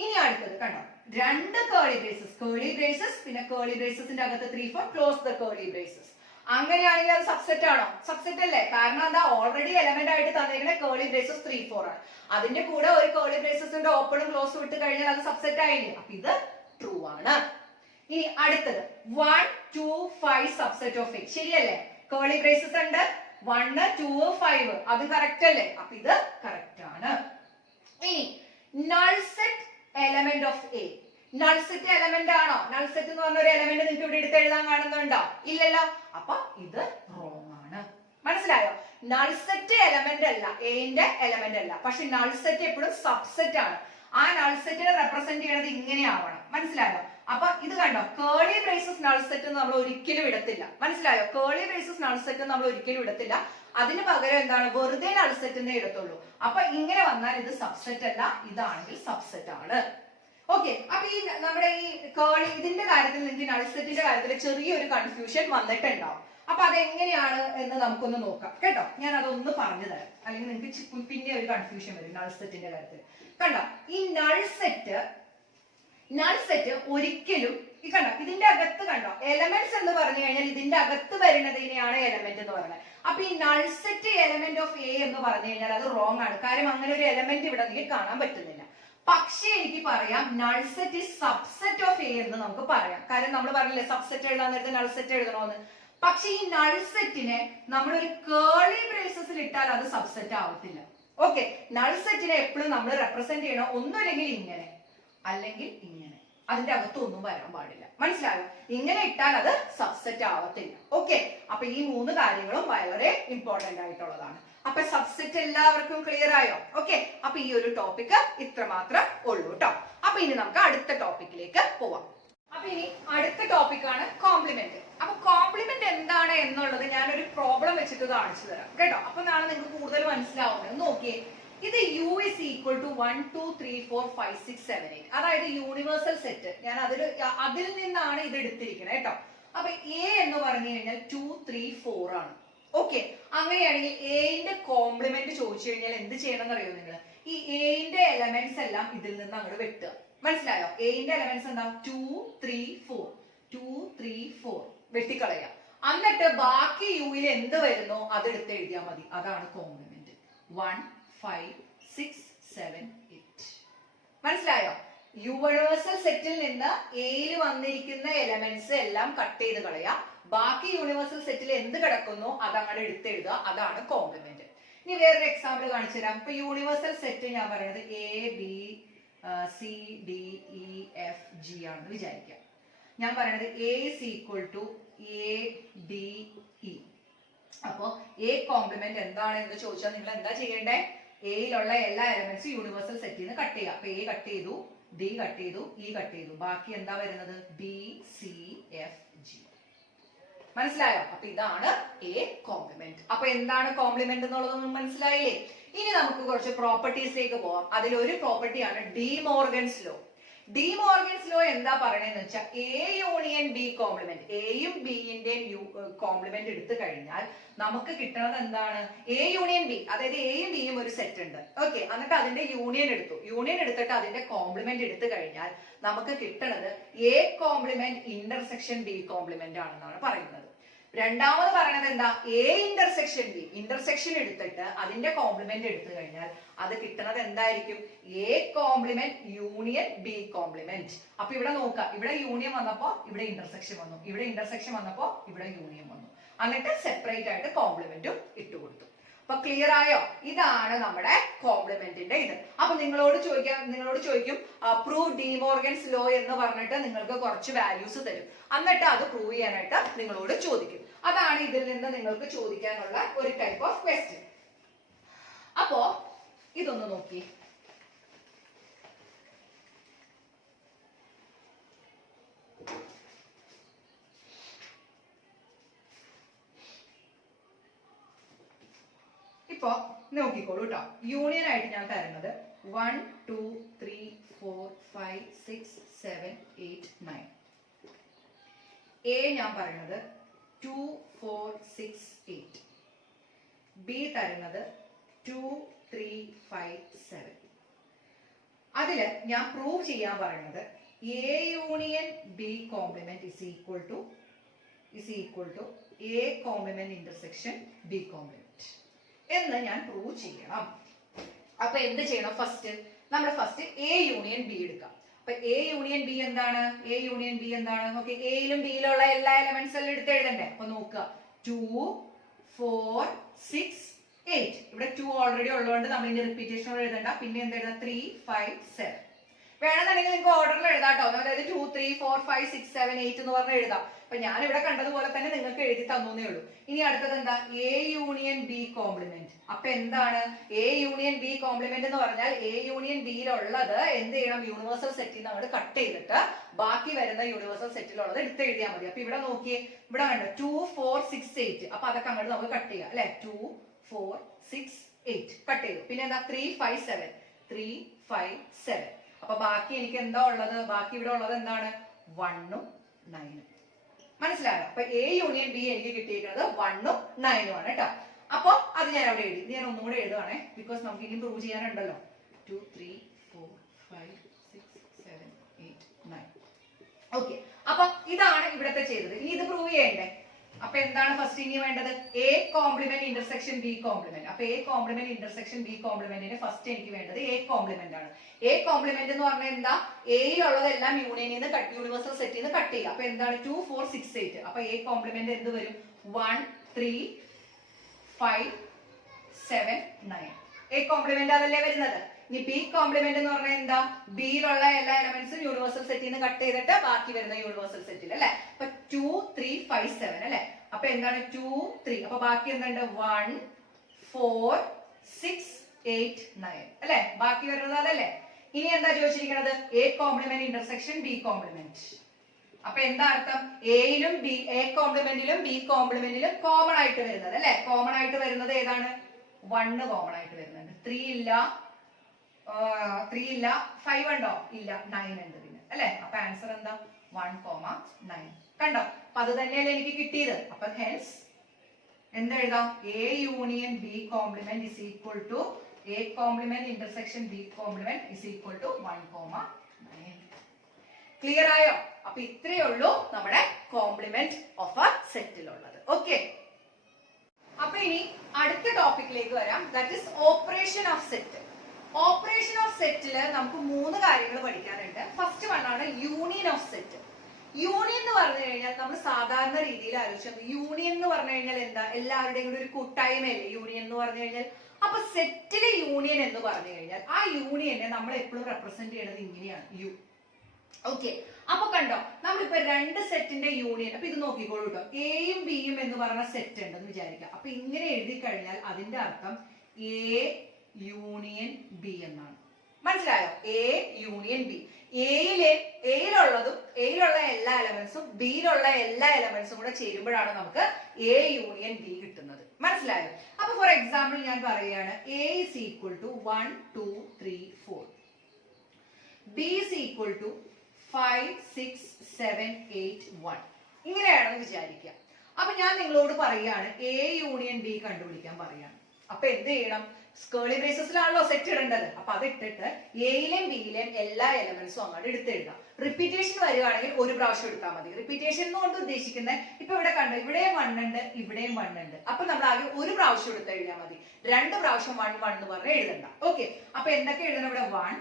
ഇനി അടുത്തത് കണ്ടോ, 2 കേളി ബ്രേസസ് പിന്നെ കേളി ബ്രേസസിന്റെ അകത്ത് 3 4 ക്ലോസ് ദ കേളി ബ്രേസസ്. അങ്ങനെയാണെങ്കിൽ അത് സബ്സെറ്റ് ആണോ? സബ്സെറ്റ് അല്ലേ. കാരണം എന്താ, ഓൾറെഡി എലമെന്റ് ആയിട്ട് തന്നിരിക്കുന്ന കേളി ബ്രേസസ് 3 4 ആണ്. അതിന്റെ കൂടെ ഒരു കേളി ബ്രേസസിന്റെ ഓപ്പണും ക്ലോസും ഇട്ട് കഴിഞ്ഞാൽ അത് സബ്സെറ്റ് ആയില്ലേ. അപ്പൊ ഇത് ട്രൂ ആണ്. ഇനി അടുത്തത് 1 2 5 സബ്സെറ്റ് ഓഫ് A. ശരിയല്ലേ, കേളി ബ്രേസസ് ഉണ്ട്, 1 2 5, അത് കറക്റ്റ് അല്ലേ. അപ്പൊ ഇത് കറക്റ്റ് ആണ്. ഇനി null set element of A. Null set element ആണോ? നൾ സെറ്റ് എന്ന് പറഞ്ഞ ഒരു എലമെന്റ് നിങ്ങൾക്ക് ഇവിടെ എടുത്ത് എഴുതാൻ കാണുന്നുണ്ടോ? ഇല്ലല്ലോ. അപ്പൊ ഇത് റോങ് ആണ്. മനസ്സിലായോ? നൾ സെറ്റ് എലമെന്റ് അല്ല, എന്റെ എലമെന്റ് അല്ല. പക്ഷെ നൾ സെറ്റ് എപ്പോഴും സബ്സെറ്റ് ആണ്. ആ നൾ സെറ്റിനെ റെപ്രസെന്റ് ചെയ്യുന്നത് ഇങ്ങനെ ആവണം. മനസ്സിലായോ? അപ്പൊ ഇത് കണ്ടോ, കേളി ബ്രേസസ് നൾ സെറ്റ് നമ്മൾ ഒരിക്കലും ഇടത്തില്ല. മനസ്സിലായോ? കേളി ബ്രേസസ് നൾ സെറ്റ് നമ്മൾ ഒരിക്കലും ഇടത്തില്ല. അതിന് പകരം എന്താണ്, വെറുതെ നൾ സെറ്റിനെ ഇടത്തുള്ളൂ. അപ്പൊ ഇങ്ങനെ വന്നാൽ ഇത് സബ്സെറ്റ് അല്ല, ഇതാണെങ്കിൽ സബ്സെറ്റ് ആണ്. ഓക്കെ, അപ്പൊ ഈ നമ്മുടെ ഈ കേളി ഇതിന്റെ കാര്യത്തിൽ നിങ്ങൾക്ക് നൾ സെറ്റിന്റെ കാര്യത്തിൽ ചെറിയൊരു കൺഫ്യൂഷൻ വന്നിട്ടുണ്ടാവും. അപ്പൊ അതെങ്ങനെയാണ് എന്ന് നമുക്കൊന്ന് നോക്കാം കേട്ടോ. ഞാൻ അതൊന്ന് പറഞ്ഞു തരാം, അല്ലെങ്കിൽ നിങ്ങൾക്ക് പിന്നെ ഒരു കൺഫ്യൂഷൻ വരും നൾ സെറ്റിന്റെ കാര്യത്തിൽ. കണ്ടോ, ഈ നൾ സെറ്റ് ഒരിക്കലും ഈ കണ്ടോ ഇതിന്റെ അകത്ത് കണ്ടോ എലമെന്റ്സ് എന്ന് പറഞ്ഞു കഴിഞ്ഞാൽ ഇതിന്റെ അകത്ത് വരുന്നതിനെയാണ് എലമെന്റ് എന്ന് പറയുന്നത്. അപ്പൊ ഈ null set element of A എന്ന് പറഞ്ഞു കഴിഞ്ഞാൽ അത് റോങ് ആണ്. കാര്യം അങ്ങനെ ഒരു എലമെന്റ് ഇവിടെ നിങ്ങൾക്ക് കാണാൻ പറ്റുന്നില്ല. പക്ഷേ എനിക്ക് പറയാം null set is subset of A എന്ന് നമുക്ക് പറയാം. കാര്യം നമ്മൾ പറഞ്ഞില്ലേ സബ്സെറ്റ് എഴുതാൻ നേരത്തെ നൾ സെറ്റ് എഴുതണമെന്ന്. പക്ഷെ ഈ നൾ സെറ്റിനെ നമ്മളൊരു കേളി ബ്രേസസിൽ ഇട്ടാൽ അത് സബ്സെറ്റ് ആവത്തില്ല. ഓക്കെ, നൾ സെറ്റിനെ എപ്പോഴും നമ്മൾ റെപ്രസെന്റ് ചെയ്യണം ഒന്നുമില്ലെങ്കിൽ ഇങ്ങനെ, അല്ലെങ്കിൽ ഇങ്ങനെ. അതിന്റെ അകത്ത് ഒന്നും വരാൻ പാടില്ല. മനസ്സിലായോ? ഇങ്ങനെ ഇട്ടാൽ അത് സബ്സെറ്റ് ആവത്തില്ല. ഓക്കെ, അപ്പൊ ഈ 3 കാര്യങ്ങളും വളരെ ഇമ്പോർട്ടന്റ് ആയിട്ടുള്ളതാണ്. അപ്പൊ സബ്സെറ്റ് എല്ലാവർക്കും ക്ലിയർ ആയോ? ഓക്കെ, അപ്പൊ ഈ ഒരു ടോപ്പിക് ഇത്ര മാത്രം ഉള്ളൂ കേട്ടോ. അപ്പൊ ഇനി നമുക്ക് അടുത്ത ടോപ്പിക്കിലേക്ക് പോവാം. അപ്പൊ ഇനി അടുത്ത ടോപ്പിക്കാണ് കോംപ്ലിമെന്റ്. അപ്പൊ കോംപ്ലിമെന്റ് എന്താണ് എന്നുള്ളത് ഞാനൊരു പ്രോബ്ലം വെച്ചിട്ട് കാണിച്ചു തരാം കേട്ടോ. അപ്പൊ നാളെ നിങ്ങൾക്ക് കൂടുതൽ മനസ്സിലാവുന്നത്. നോക്കിയേ, ഇത് u is equal to 1 2 3 4 5 6 7 8, അതായത് യൂണിവേഴ്സൽ സെറ്റ്. ഞാൻ അതിൽ നിന്നാണ് ഇത് എടുത്തിരിക്കുന്നത് കേട്ടോ. അപ്പൊ a എന്ന് പറഞ്ഞു കഴിഞ്ഞാൽ 2 3 4 ആണ്. ഓക്കെ, അങ്ങനെയാണെങ്കിൽ എന്റെ കോംപ്ലിമെന്റ് ചോദിച്ചു കഴിഞ്ഞാൽ എന്ത് ചെയ്യണം എന്നറിയോ നിങ്ങൾ? ഈ എന്റെ എലമെന്റ്സ് എല്ലാം ഇതിൽ നിന്ന് അങ്ങോട്ട് വെട്ടുക. മനസ്സിലായോ? എന്റെ എലമെന്റ്സ് എന്താ? 2 3 4 2 3 4 വെട്ടിക്കളയുക. എന്നിട്ട് ബാക്കി യുയിൽ എന്ത് വരുന്നോ അതെടുത്ത് എഴുതിയാൽ മതി. അതാണ് കോംപ്ലിമെന്റ്. 1 5 6 7 8. മനസ്സിലായോ? യൂണിവേഴ്സൽ സെറ്റിൽ നിന്ന് എയിൽ വന്നിരിക്കുന്ന എലമെന്റ്സ് എല്ലാം കട്ട് ചെയ്ത് കളയാ. ബാക്കി യൂണിവേഴ്സൽ സെറ്റിൽ എന്ത് കിടക്കുന്നോ അതങ്ങനെ എടുത്തെഴുതുക. അതാണ് കോംപ്ലിമെന്റ്. ഇനി വേറൊരു എക്സാമ്പിൾ കാണിച്ചു തരാം. ഇപ്പൊ യൂണിവേഴ്സൽ സെറ്റ് ഞാൻ പറയുന്നത് ABCDEFG ആണെന്ന് വിചാരിക്കാം. ഞാൻ പറയുന്നത് A is equal to ADE. അപ്പോ A കോംപ്ലിമെന്റ് എന്താണ് എന്ന് ചോദിച്ചാൽ നിങ്ങൾ എന്താ ചെയ്യേണ്ടേ? എയിലുള്ള എല്ലാ എലമെന്റ്സും യൂണിവേഴ്സൽ സെറ്റിൽ നിന്ന് കട്ട് ചെയ്യുക. അപ്പൊ A കട്ട് ചെയ്തു, D കട്ട് ചെയ്തു, E കട്ട് ചെയ്തു. ബാക്കി എന്താ വരുന്നത്? BCFG. മനസ്സിലായോ? അപ്പൊ ഇതാണ് A കോംപ്ലിമെന്റ്. അപ്പൊ എന്താണ് കോംപ്ലിമെന്റ് എന്നുള്ളത് മനസ്സിലായില്ലേ? ഇനി നമുക്ക് കുറച്ച് പ്രോപ്പർട്ടീസിലേക്ക് പോവാം. അതിലൊരു പ്രോപ്പർട്ടിയാണ് D Morgan's law. D Morgan's law എന്താ പറയണെന്ന് വെച്ചാൽ A യൂണിയൻ B കോംപ്ലിമെന്റ്, എയും ബിന്റെയും കോംപ്ലിമെന്റ് എടുത്തു കഴിഞ്ഞാൽ നമുക്ക് കിട്ടുന്നത് എന്താണ്? A യൂണിയൻ B, അതായത് എയും ബിയും ഒരു സെറ്റ് ഉണ്ട്. ഓക്കെ, എന്നിട്ട് അതിന്റെ യൂണിയൻ എടുത്തിട്ട് അതിന്റെ കോംപ്ലിമെന്റ് എടുത്തു കഴിഞ്ഞാൽ നമുക്ക് കിട്ടുന്നത് A complement intersection B complement ആണെന്നാണ് പറയുന്നത്. രണ്ടാമത് പറയുന്നത് എന്താ? A ഇന്റർസെക്ഷൻ B, ഇന്റർസെക്ഷൻ എടുത്തിട്ട് അതിന്റെ കോംപ്ലിമെന്റ് എടുത്തു കഴിഞ്ഞാൽ അത് കിട്ടുന്നത് എന്തായിരിക്കും? A complement union B complement. അപ്പൊ ഇവിടെ നോക്കുക, ഇവിടെ യൂണിയൻ വന്നപ്പോ ഇവിടെ ഇന്റർസെക്ഷൻ വന്നു, ഇവിടെ ഇന്റർസെക്ഷൻ വന്നപ്പോ ഇവിടെ യൂണിയൻ വന്നു. എന്നിട്ട് സെപ്പറേറ്റ് ആയിട്ട് കോംപ്ലിമെന്റും ഇട്ടുകൊടുത്തു. അപ്പൊ ക്ലിയർ ആയോ? ഇതാണ് നമ്മുടെ കോംപ്ലിമെന്റിന്റെ ഇത്. അപ്പൊ നിങ്ങളോട് ചോദിക്കും പ്രൂവ് ഡി മോർഗൻസ് ലോ എന്ന് പറഞ്ഞിട്ട് നിങ്ങൾക്ക് കുറച്ച് വാല്യൂസ് തരും. എന്നിട്ട് അത് പ്രൂവ് ചെയ്യാനായിട്ട് നിങ്ങളോട് ചോദിക്കും. അതാണ് ഇതിൽ നിന്ന് നിങ്ങൾക്ക് ചോദിക്കാനുള്ള ഒരു ടൈപ്പ് ഓഫ് ക്വസ്റ്റ്യൻ. അപ്പോ ഇതൊന്ന് നോക്കി. ഇപ്പൊ നോക്കിക്കോളൂ കേട്ടോ. യൂണിയൻ ആയിട്ട് ഞാൻ തരുന്നത് 1 2 3 4 5 6 7 8 9. A ഞാൻ പറയുന്നത് 2 4 6 8. B തരുന്നത് 2 3 5 7. അതില് ഞാൻ പ്രൂവ് ചെയ്യാൻ പറയുന്നത് A union B complement is equal to A complement intersection B complement എന്ന് ഞാൻ പ്രൂവ് ചെയ്യണം. അപ്പൊ എന്ത് ചെയ്യണം? നമ്മൾ ഫസ്റ്റ് A യൂണിയൻ B എടുക്കാം. അപ്പൊ A യൂണിയൻ B എന്താണ്? നോക്കി, എയിലും ബിയിലുള്ള എല്ലാ എലമെന്റ്സ് എല്ലാം എടുത്ത് എഴുതണ്ടേ? അപ്പൊ നോക്കുക, 2 4 6 8. ഇവിടെ 2 ഓൾറെഡി ഉള്ളതുകൊണ്ട് നമ്മൾ ഇനി റിപ്പീറ്റേഷൻ എഴുതണ്ട. പിന്നെ എന്ത് എഴുതാം? 3 5 7. വേണമെന്നുണ്ടെങ്കിൽ നിങ്ങൾക്ക് ഓർഡറിൽ എഴുതാട്ടോ. അതായത് 2 3 4 5 6 7 8 എന്ന് പറഞ്ഞ് എഴുതാം. അപ്പൊ ഞാൻ ഇവിടെ കണ്ടതുപോലെ തന്നെ നിങ്ങൾക്ക് എഴുതി തന്നേ ഉള്ളൂ. ഇനി അടുത്തത് എന്താ? A union B complement. അപ്പൊ എന്താണ് എ യൂണിയൻ ബി കോംപ്ലിമെന്റ് എന്ന് പറഞ്ഞാൽ എ യൂണിയൻ ബിയിലുള്ളത് എന്ത് ചെയ്യണം? യൂണിവേഴ്സൽ സെറ്റിൽ നിന്ന് അങ്ങോട്ട് കട്ട് ചെയ്തിട്ട് ബാക്കി വരുന്ന യൂണിവേഴ്സൽ സെറ്റിലുള്ളത് എടുത്ത് എഴുതിയാൽ മതി. അപ്പൊ ഇവിടെ നോക്കിയേ, ഇവിടെ കണ്ടോ 2 4 6 8. അപ്പൊ അതൊക്കെ അങ്ങോട്ട് നമുക്ക് കട്ട് ചെയ്യാം അല്ലെ. 2 4 6 8 കട്ട് ചെയ്തു. പിന്നെ എന്താ? 3 5 7 3 5 7. അപ്പൊ ബാക്കി എനിക്ക് എന്താ ഉള്ളത്? ബാക്കി ഇവിടെ ഉള്ളത് എന്താണ്? 1 ഉം 9 ഉം. മനസ്സിലായോ? അപ്പൊ എ യൂണിയൻ ബി എനിക്ക് കിട്ടിയിരിക്കുന്നത് 1 ഉം 9 ഉം ആണ് കേട്ടോ. അപ്പൊ അത് ഞാൻ അവിടെ എഴുതി. ഞാൻ ഒന്നും കൂടെ എഴുതുവാണേ, ബിക്കോസ് നമുക്ക് ഇനി പ്രൂവ് ചെയ്യാനുണ്ടല്ലോ. 2 3 4 5 6 7 8 9. ഓക്കെ, അപ്പൊ ഇതാണ് ഇവിടത്തെ ചെയ്തത്. ഇനി ഇത് പ്രൂവ് ചെയ്യണ്ടേ? അപ്പൊ എന്താണ് ഫസ്റ്റ് ഇനി വേണ്ടത്? A complement intersection B complement. അപ്പൊ എ കോംപ്ലിമെന്റ് ഇന്റർസെക്ഷൻ ബി കോംപ്ലിമെന്റിന് ഫസ്റ്റ് എനിക്ക് വേണ്ടത് എ കോംപ്ലിമെന്റ് ആണ്. എ കോംപ്ലിമെന്റ് എന്ന് പറഞ്ഞാൽ എന്താ? എയിലുള്ളതെല്ലാം യൂണിയനിൽ നിന്ന് യൂണിവേഴ്സൽ സെറ്റിൽ നിന്ന് കട്ട് ചെയ്യുക. അപ്പൊ എന്താണ്? 2 4 6 8. അപ്പൊ എ കോംപ്ലിമെന്റ് എന്ത് വരും? 1 3 5 7 9. എ കോംപ്ലിമെന്റ് അതല്ലേ വരുന്നത്. ഇനി ബി കോംപ്ലിമെന്റ് എന്ന് പറഞ്ഞാൽ എന്താ? ബിയിലുള്ള എല്ലാ എലമെന്റ്സും യൂണിവേഴ്സൽ സെറ്റിൽ നിന്ന് കട്ട് ചെയ്തിട്ട് ബാക്കി വരുന്ന യൂണിവേഴ്സൽ സെറ്റിൽ അല്ലെ. അപ്പൊ 2 3 5 7 അല്ലെ. അപ്പൊ എന്താണ്? 2 3. അപ്പൊ ബാക്കി എന്തുണ്ട്? 1 4 6 8 9 അല്ലെ. ബാക്കി വരുന്നത് അതല്ലേ. ഇനി എന്താ ചോദിച്ചിരിക്കുന്നത്? A complement intersection B complement. അപ്പൊ എന്താ അർത്ഥം? എയിലും ബി, എ കോംപ്ലിമെന്റിലും ബി കോംപ്ലിമെന്റിലും കോമൺ ആയിട്ട് വരുന്നത് അല്ലെ. കോമൺ ആയിട്ട് വരുന്നത് ഏതാണ്? 1 കോമൺ ആയിട്ട് വരുന്നുണ്ട്. 3 ഇല്ല, 3 ഇല്ല. 5 ഉണ്ടോ? ഇല്ല. 9 ഉണ്ട് പിന്നെ അല്ലെ. അപ്പൊ ആൻസർ എന്താ? 1,9. കണ്ടോ? അപ്പൊ അത് തന്നെയല്ലേ എനിക്ക് കിട്ടിയത്. അപ്പൊ ഹെൻസ് എന്തെഴുതാം? A union B complement is equal to A complement intersection B complement is equal to 1,9. Clear ആയോ? അപ്പൊ ഇത്രയേ ഉള്ളൂ നമ്മുടെ കോംപ്ലിമെന്റ് ഓഫ് എ സെറ്റിലുള്ളത്. ഓക്കെ, അപ്പൊ ഇനി അടുത്ത ടോപ്പിക്കിലേക്ക് വരാം. That is operation of set. Operation of സെറ്റില് നമുക്ക് 3 കാര്യങ്ങൾ പഠിക്കാനുണ്ട്. ഫസ്റ്റ് വൺ ആണ് യൂണിയൻ ഓഫ് സെറ്റ്. യൂണിയൻ എന്ന് പറഞ്ഞു കഴിഞ്ഞാൽ നമ്മൾ സാധാരണ രീതിയിൽ ആലോചിച്ചത് യൂണിയൻ എന്ന് പറഞ്ഞു കഴിഞ്ഞാൽ എന്താ? എല്ലാവരുടെയും കൂടി ഒരു കൂട്ടായ്മയല്ലേ യൂണിയൻ എന്ന് പറഞ്ഞു കഴിഞ്ഞാൽ. അപ്പൊ സെറ്റിലെ യൂണിയൻ എന്ന് പറഞ്ഞു കഴിഞ്ഞാൽ ആ യൂണിയനെ നമ്മൾ എപ്പോഴും റെപ്രസെന്റ് ചെയ്യുന്നത് ഇങ്ങനെയാണ്, യു. ഓക്കെ, അപ്പൊ കണ്ടോ, നമ്മളിപ്പോ 2 സെറ്റിന്റെ യൂണിയൻ. അപ്പൊ ഇത് നോക്കിക്കോളൂ കേട്ടോ. എയും ബിയും എന്ന് പറഞ്ഞ സെറ്റ് ഉണ്ടെന്ന് വിചാരിക്കാം. അപ്പൊ ഇങ്ങനെ എഴുതി കഴിഞ്ഞാൽ അതിന്റെ അർത്ഥം എ യൂണിയൻ ബി എന്നാണ്. മനസ്സിലായോ? A union B. എയിലുള്ള എല്ലാ എലമെന്റ്സും ബിയിലുള്ള എല്ലാ എലമെന്റ്സും കൂടെ ചേരുമ്പോഴാണ് നമുക്ക് എ യൂണിയൻ ബി കിട്ടുന്നത്. മനസ്സിലായോ? അപ്പൊ ഫോർ എക്സാമ്പിൾ ഞാൻ പറയുകയാണ്, A is equal to 1 2 3 4. B is equal to 5 6 7 8 1. ഇങ്ങനെയാണെന്ന് വിചാരിക്കുക. അപ്പൊ ഞാൻ നിങ്ങളോട് പറയുകയാണ് എ യൂണിയൻ ബി കണ്ടുപിടിക്കാൻ പറയാണ്. അപ്പൊ എന്ത് ചെയ്യണം? സ്കേർലി ബ്രേസസിലാണല്ലോ സെറ്റ് ഇടേണ്ടത്. അപ്പൊ അത് ഇട്ടിട്ട് എയിലെയും ബിയിലെയും എല്ലാ എലമെന്റ്സും അങ്ങോട്ട് എടുത്തെഴുതാം. റിപ്പീറ്റേഷൻ വരികയാണെങ്കിൽ ഒരു പ്രാവശ്യം എടുത്താൽ മതി. റിപ്പീറ്റേഷൻ എന്നുകൊണ്ട് ഉദ്ദേശിക്കുന്നത് ഇപ്പൊ ഇവിടെ കണ്ടു, ഇവിടെയും 1 ഉണ്ട്, ഇവിടെയും 1 ഉണ്ട്. അപ്പൊ നമ്മൾ ആകെ ഒരു പ്രാവശ്യം എടുത്ത് എഴുതിയാൽ മതി. 2 പ്രാവശ്യം 1 1 എന്ന് പറഞ്ഞ് എഴുതണ്ട. ഓക്കെ, അപ്പൊ എന്തൊക്കെ എഴുതണം ഇവിടെ? 1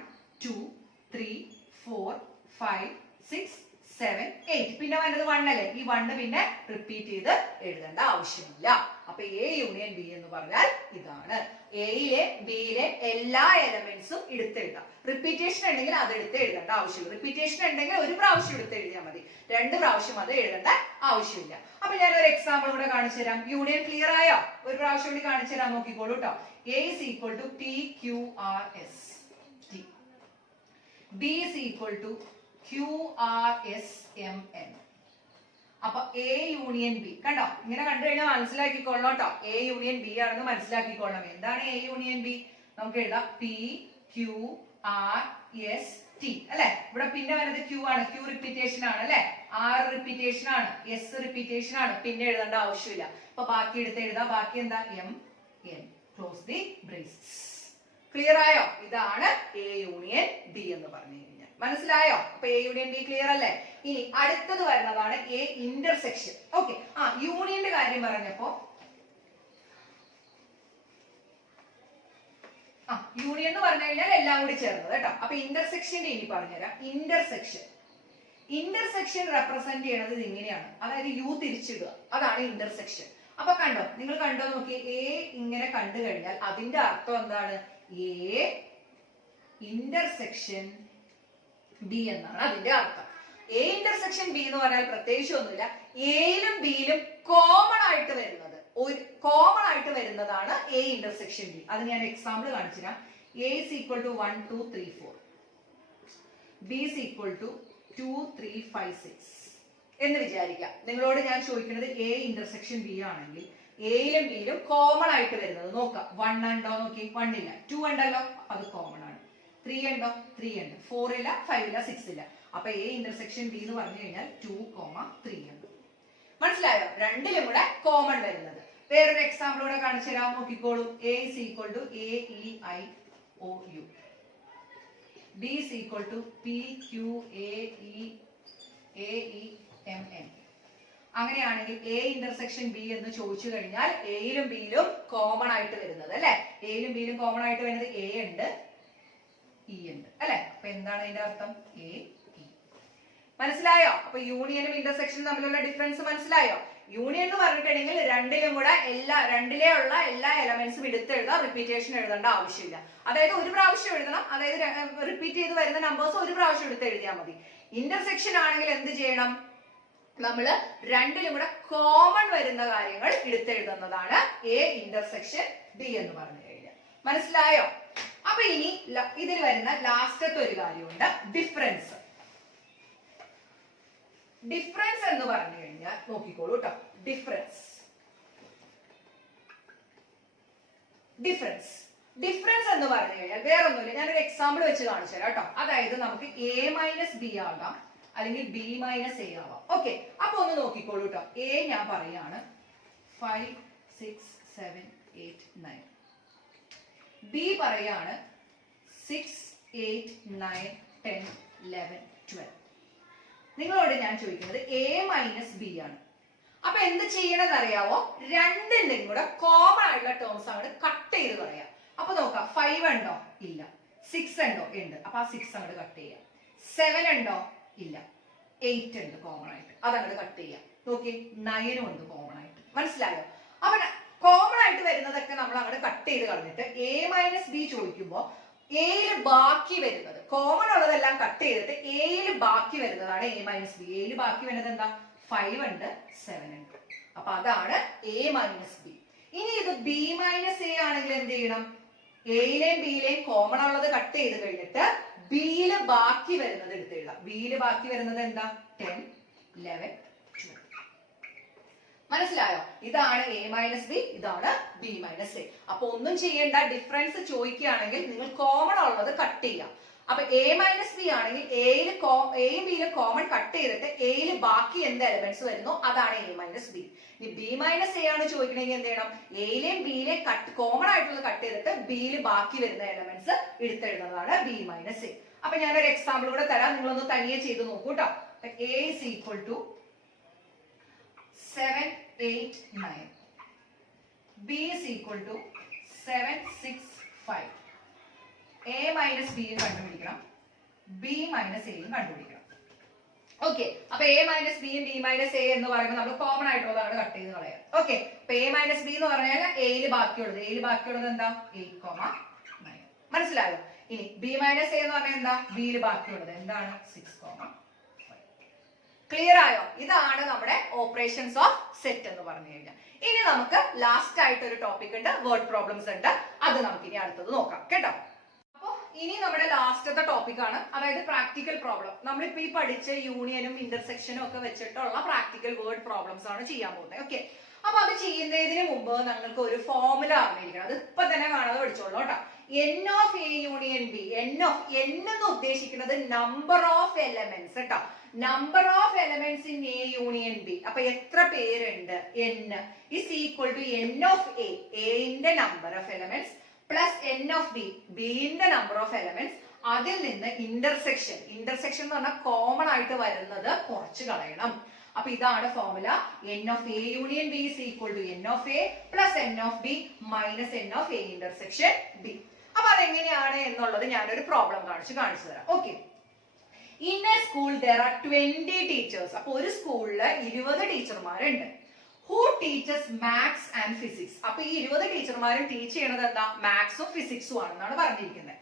2 3 4 5 6 7 8. പിന്നെ വേണ്ടത് 1 അല്ലേ. ഈ 1 പിന്നെ റിപ്പീറ്റ് ചെയ്ത് എഴുതേണ്ട ആവശ്യമില്ല. അപ്പൊ എ യൂണിയൻ ബി എന്ന് പറഞ്ഞാൽ ഇതാണ്. എയിലെ ബിയിലെ എല്ലാ എലമെന്റ്സും എടുത്തെഴുതാം. റിപ്പീറ്റേഷൻ ഉണ്ടെങ്കിൽ അത് എടുത്ത് എഴുതേണ്ട ആവശ്യമില്ല. റിപ്പീറ്റേഷൻ ഉണ്ടെങ്കിൽ ഒരു പ്രാവശ്യം എടുത്ത് എഴുതിയാൽ മതി. 2 പ്രാവശ്യം അത് എഴുതേണ്ട ആവശ്യമില്ല. അപ്പൊ ഞാൻ ഒരു എക്സാമ്പിൾ കൂടെ കാണിച്ചു തരാം. യൂണിയൻ ക്ലിയർ ആയോ? ഒരു പ്രാവശ്യം കൂടി കാണിച്ചു തരാം, നോക്കിക്കോളൂ കേട്ടോ. A is equal to P Q R S T. B is equal to QRSMN. അപ്പൊ എ യൂണിയൻ ബി കണ്ടോ, ഇങ്ങനെ കണ്ടു കഴിഞ്ഞാൽ മനസ്സിലാക്കിക്കൊള്ളണം കേട്ടോ. എ യൂണിയൻ ബി ആണെന്ന് മനസ്സിലാക്കിക്കൊള്ളണം. എന്താണ് എ യൂണിയൻ ബി? നമുക്ക് എഴുതാം PQRST അല്ലെ. ഇവിടെ പിന്നെ വരുന്നത് Q ആണ്. Q റിപ്പീറ്റേഷൻ ആണ് അല്ലെ. R റിപ്പീറ്റേഷൻ ആണ്, S റിപ്പീറ്റേഷൻ ആണ്. പിന്നെ എഴുതേണ്ട ആവശ്യമില്ല. അപ്പൊ ബാക്കി എടുത്ത് എഴുതാം. ബാക്കി എന്താ? MN. Close the braces. Clear ആയോ? ഇതാണ് എ യൂണിയൻ ബി എന്ന് പറഞ്ഞു കഴിഞ്ഞാൽ. മനസ്സിലായോ? അപ്പൊ എ യൂണിയൻ ബി ക്ലിയർ അല്ലേ? ഇനി അടുത്തത് വരുന്നതാണ് എ ഇന്റർസെക്ഷൻ. ഓക്കെ, യൂണിയന്റെ കാര്യം പറഞ്ഞപ്പോ യൂണിയൻ എന്ന് പറഞ്ഞു കഴിഞ്ഞാൽ എല്ലാം കൂടി ചേർന്നത് കേട്ടോ. അപ്പൊ ഇന്റർസെക്ഷന്റെ ഇനി പറഞ്ഞുതരാം. ഇന്റർസെക്ഷൻ റെപ്രസെന്റ് ചെയ്യണത് ഇങ്ങനെയാണ്, അതായത് യു തിരിച്ചിടുക. അതാണ് ഇന്റർസെക്ഷൻ. അപ്പൊ കണ്ടോ, നിങ്ങൾ കണ്ടോ നോക്കി. എ ഇങ്ങനെ കണ്ടു കഴിഞ്ഞാൽ അതിന്റെ അർത്ഥം എന്താണ്? എ ഇന്റർസെക്ഷൻ ബി എന്നാണ് അതിന്റെ അർത്ഥം. എ ഇന്റർസെക്ഷൻ ബി എന്ന് പറഞ്ഞാൽ പ്രത്യേകിച്ച് ഒന്നുമില്ല, എയിലും ബിയിലും കോമൺ ആയിട്ട് വരുന്നതാണ് എ ഇന്റർസെക്ഷൻ ബി. അത് ഞാൻ എക്സാമ്പിൾ കാണിച്ചു തരാം. A is equal to 1 2 3 4, B is equal to 2 3 5 6 എന്ന് വിചാരിക്കാം. നിങ്ങളോട് ഞാൻ ചോദിക്കുന്നത് എ ഇന്റർസെക്ഷൻ ബി ആണെങ്കിൽ എയിലും ബിയിലും കോമൺ ആയിട്ട് വരുന്നത് നോക്കാം. 1 ഉണ്ടോ നോക്കി, 1 ഇല്ല. 2 ഉണ്ടല്ലോ, അത് കോമൺ ആണ്. 3 ഉണ്ടോ, 3 ഉണ്ട്. 4 ഇല്ല, 5 ഇല്ല, 6 ഇല്ല. അപ്പൊ എ ഇന്റർസെക്ഷൻ ബി എന്ന് പറഞ്ഞു കഴിഞ്ഞാൽ 2, 3 ഉണ്ട്. മനസ്സിലായോ? രണ്ടിലും കൂടെ കോമൺ വരുന്നത്. വേറൊരു എക്സാമ്പിൾ കൂടെ കാണിച്ചു തരാം, നോക്കിക്കോളൂ. A is equal to A E I O U, B is equal to P Q A E M N. അങ്ങനെയാണെങ്കിൽ എ ഇന്റർസെക്ഷൻ ബി എന്ന് ചോദിച്ചു കഴിഞ്ഞാൽ എയിലും ബിയിലും കോമൺ ആയിട്ട് വരുന്നത് അല്ലെ, എയിലും ബിയിലും കോമൺ ആയിട്ട് വരുന്നത് എ ഉണ്ട്, ഇ ഉണ്ട് അല്ലെ. അപ്പൊ എന്താണ് അതിന്റെ അർത്ഥം? A E. മനസ്സിലായോ? അപ്പൊ യൂണിയനും ഇന്റർസെക്ഷനും തമ്മിലുള്ള ഡിഫറൻസ് മനസ്സിലായോ? യൂണിയൻ എന്ന് പറഞ്ഞിട്ടുണ്ടെങ്കിൽ രണ്ടിലും കൂടെ രണ്ടിലെ ഉള്ള എല്ലാ എലമെന്റ്സും എടുത്തെഴുതാം, റിപ്പീറ്റേഷൻ എഴുതേണ്ട ആവശ്യമില്ല. അതായത് ഒരു പ്രാവശ്യം എഴുതണം, അതായത് റിപ്പീറ്റ് ചെയ്ത് വരുന്ന നമ്പേഴ്സ് ഒരു പ്രാവശ്യം എടുത്ത് എഴുതിയാൽ മതി. ഇന്റർസെക്ഷൻ ആണെങ്കിൽ എന്ത് ചെയ്യണം? നമ്മള് രണ്ടിലും കൂടെ കോമൺ വരുന്ന കാര്യങ്ങൾ എടുത്തെഴുതുന്നതാണ് എ ഇന്റർസെക്ഷൻ ബി എന്ന് പറഞ്ഞു കഴിഞ്ഞാൽ. മനസ്സിലായോ? അപ്പൊ ഇനി ഇതിൽ വരുന്ന ലാസ്റ്റത്തെ ഒരു കാര്യമുണ്ട്, ഡിഫറൻസ്. ഡിഫറൻസ് എന്ന് പറഞ്ഞു കഴിഞ്ഞാൽ നോക്കിക്കോളൂ കേട്ടോ. ഡിഫറൻസ് എന്ന് പറഞ്ഞു കഴിഞ്ഞാൽ വേറൊന്നുമില്ല, ഞാനൊരു എക്സാമ്പിൾ വെച്ച് കാണിച്ചു തരാം കേട്ടോ. അതായത് നമുക്ക് എ മൈനസ് ബി ആകാം, അല്ലെങ്കിൽ ബി മൈനസ് എ ആവാം. ഓക്കെ, അപ്പൊ ഒന്ന് നോക്കിക്കോളൂ കേട്ടോ. എ ഞാൻ പറയാണ് 5 6 7 8 9, ബി പറയാണ് 6 8 9 10 11 12. നിങ്ങളോട് ഞാൻ ചോദിക്കുന്നത് എ മൈനസ് ബി ആണ്. അപ്പൊ എന്ത് ചെയ്യണമെന്ന് അറിയാവോ? രണ്ടിന്റെയും കൂടെ കോമൺ ആയിട്ടുള്ള ടേംസ് ആണ് കട്ട് ചെയ്ത് പറയാം. അപ്പൊ നോക്കാം, 5 ഉണ്ടോ? ഇല്ല. 6 ഉണ്ടോ? ഉണ്ട്. അപ്പൊ ആ 6 അങ്ങോട്ട് കട്ട് ചെയ്യാം. 7 ഉണ്ടോ? ഇല്ല. 8 ഉണ്ട് കോമൺ ആയിട്ട്, അതങ്ങോട്ട് കട്ട് ചെയ്യാം. നോക്കി, 9 ഉണ്ട് കോമൺ ആയിട്ട്. മനസ്സിലായോ? അപ്പൊ കോമൺ ആയിട്ട് വരുന്നതൊക്കെ നമ്മൾ അങ്ങോട്ട് കട്ട് ചെയ്ത് കളഞ്ഞിട്ട് എ മൈനസ് ബി ചോദിക്കുമ്പോ എയിൽ ബാക്കി വരുന്നത്, കോമൺ ഉള്ളതെല്ലാം കട്ട് ചെയ്തിട്ട് എയിൽ ബാക്കി വരുന്നതാണ് എ മൈനസ് ബി. എയിൽ ബാക്കി വരുന്നത് എന്താ? 5 ഉണ്ട്, 7 ഉണ്ട്. അപ്പൊ അതാണ് എ മൈനസ് ബി. ഇനി ഇത് ബി മൈനസ് എ ആണെങ്കിൽ എന്ത് ചെയ്യണം? എയിലെയും ബിയിലെയും കോമൺ ഉള്ളത് കട്ട് ചെയ്ത് കഴിഞ്ഞിട്ട് ബിയില് ബാക്കി വരുന്നത് എടുത്തെഴുതാം. ബിയില് ബാക്കി വരുന്നത് എന്താ? 10 11 12. മനസ്സിലായോ? ഇതാണ് എ മൈനസ് ബി, ഇതാണ് ബി മൈനസ് എ. അപ്പൊ ഒന്നും ചെയ്യേണ്ട, ഡിഫറൻസ് ചോദിക്കുകയാണെങ്കിൽ നിങ്ങൾ കോമൺ ഉള്ളത് കട്ട് ചെയ്യാം. അപ്പൊ എ മൈനസ് ബി ആണെങ്കിൽ എയും ബിയിലും കോമൺ കട്ട് ചെയ്തിട്ട് എയിൽ ബാക്കി എന്ത് എലമെന്റ്സ് വരുന്നു അതാണ് എ മൈനസ് ബി. ഇനി ബി മൈനസ് എ ആണ് ചോദിക്കണമെങ്കിൽ എന്ത് ചെയ്യണം? എയിലെയും ബിയിലെയും കോമൺ ആയിട്ടുള്ളത് കട്ട് ചെയ്തിട്ട് ബിയിൽ ബാക്കി വരുന്ന എലമെന്റ്സ് എടുത്തെഴുതുന്നതാണ് ബി മൈനസ് എ. അപ്പൊ ഞാനൊരു എക്സാമ്പിൾ കൂടെ തരാം, നിങ്ങളൊന്ന് തനിയെ ചെയ്ത് നോക്കൂ കേട്ടോ. A is equal to 7 8 9, B is equal to 7 6 5. A minus ബിയും കണ്ടുപിടിക്കണം, ബി മൈനസ് എയും കണ്ടുപിടിക്കണം. ഓക്കെ, അപ്പൊ എ മൈനസ് ബിയും ബി മൈനസ് എ എന്ന് പറയുമ്പോൾ നമ്മൾ കോമൺ ആയിട്ടുള്ളതാണ് കട്ട് ചെയ്ത് കളയാം. ഓക്കെ, അപ്പൊ എ മൈനസ് ബി എന്ന് പറഞ്ഞാൽ എയിൽ ബാക്കിയുള്ളത് എന്താ? 8 9. മനസ്സിലായോ? ഇനി ബി മൈനസ് എ എന്ന് പറഞ്ഞാൽ എന്താ? ബിയിൽ ബാക്കിയുള്ളത് എന്താണ്? 6 5. ക്ലിയർ ആയോ? ഇതാണ് നമ്മുടെ ഓപ്പറേഷൻസ് ഓഫ് സെറ്റ് എന്ന് പറഞ്ഞു കഴിഞ്ഞാൽ. ഇനി നമുക്ക് ലാസ്റ്റ് ആയിട്ട് ഒരു ടോപ്പിക് ഉണ്ട്, വേർഡ് പ്രോബ്ലംസ് ഉണ്ട്. അത് നമുക്ക് ഇനി അടുത്തത് നോക്കാം കേട്ടോ. അപ്പൊ ഇനി നമ്മുടെ ലാസ്റ്റത്തെ ടോപ്പിക് ആണ്, അതായത് പ്രാക്ടിക്കൽ പ്രോബ്ലം. നമ്മളിപ്പോ ഈ പഠിച്ച യൂണിയനും ഇന്റർസെക്ഷനും ഒക്കെ വെച്ചിട്ടുള്ള പ്രാക്ടിക്കൽ വേർഡ് പ്രോബ്ലംസ് ആണ് ചെയ്യാൻ പോകുന്നത്. ഓക്കെ, അപ്പൊ അത് ചെയ്യുന്നതിന് മുമ്പ് നിങ്ങൾക്ക് ഒരു ഫോർമുല അറിഞ്ഞിരിക്കണം. അത് ഇപ്പൊ തന്നെ കാണാതെ പഠിച്ചോളൂ കേട്ടോ. N of A union B. N എന്ന് ഉദ്ദേശിക്കുന്നത് നമ്പർ ഓഫ് എലമെന്റ്സ് കേട്ടോ. Number of elements in A union B. അപ്പൊ എത്ര പേരുണ്ട്? n is equal to n of a, ന്റെ number of elements plus n of b, ന്റെ നമ്പർ ഓഫ് എലമെന്റ്സ്. അതിൽ നിന്ന് ഇന്റർസെക്ഷൻ എന്ന് പറഞ്ഞാൽ കോമൺ ആയിട്ട് വരുന്നത് കുറച്ച് കളയണം. അപ്പൊ ഇതാണ് formula. n of a union b is equal to n of a plus n of b minus n of a intersection b. അപ്പൊ അതെങ്ങനെയാണ് എന്നുള്ളത് ഞാനൊരു പ്രോബ്ലം കാണിച്ചു തരാം. Okay, in a school there are 20 teachers. അപ്പൊ ഒരു സ്കൂളില് 20 ടീച്ചർമാരുണ്ട്. Who teachers maths and physics. അപ്പൊ ഈ 20 ടീച്ചർമാരും ടീച്ച് ചെയ്യണത് എന്താ? മാത്സും ഫിസിക്സും ആണെന്നാണ് പറഞ്ഞിരിക്കുന്നത്.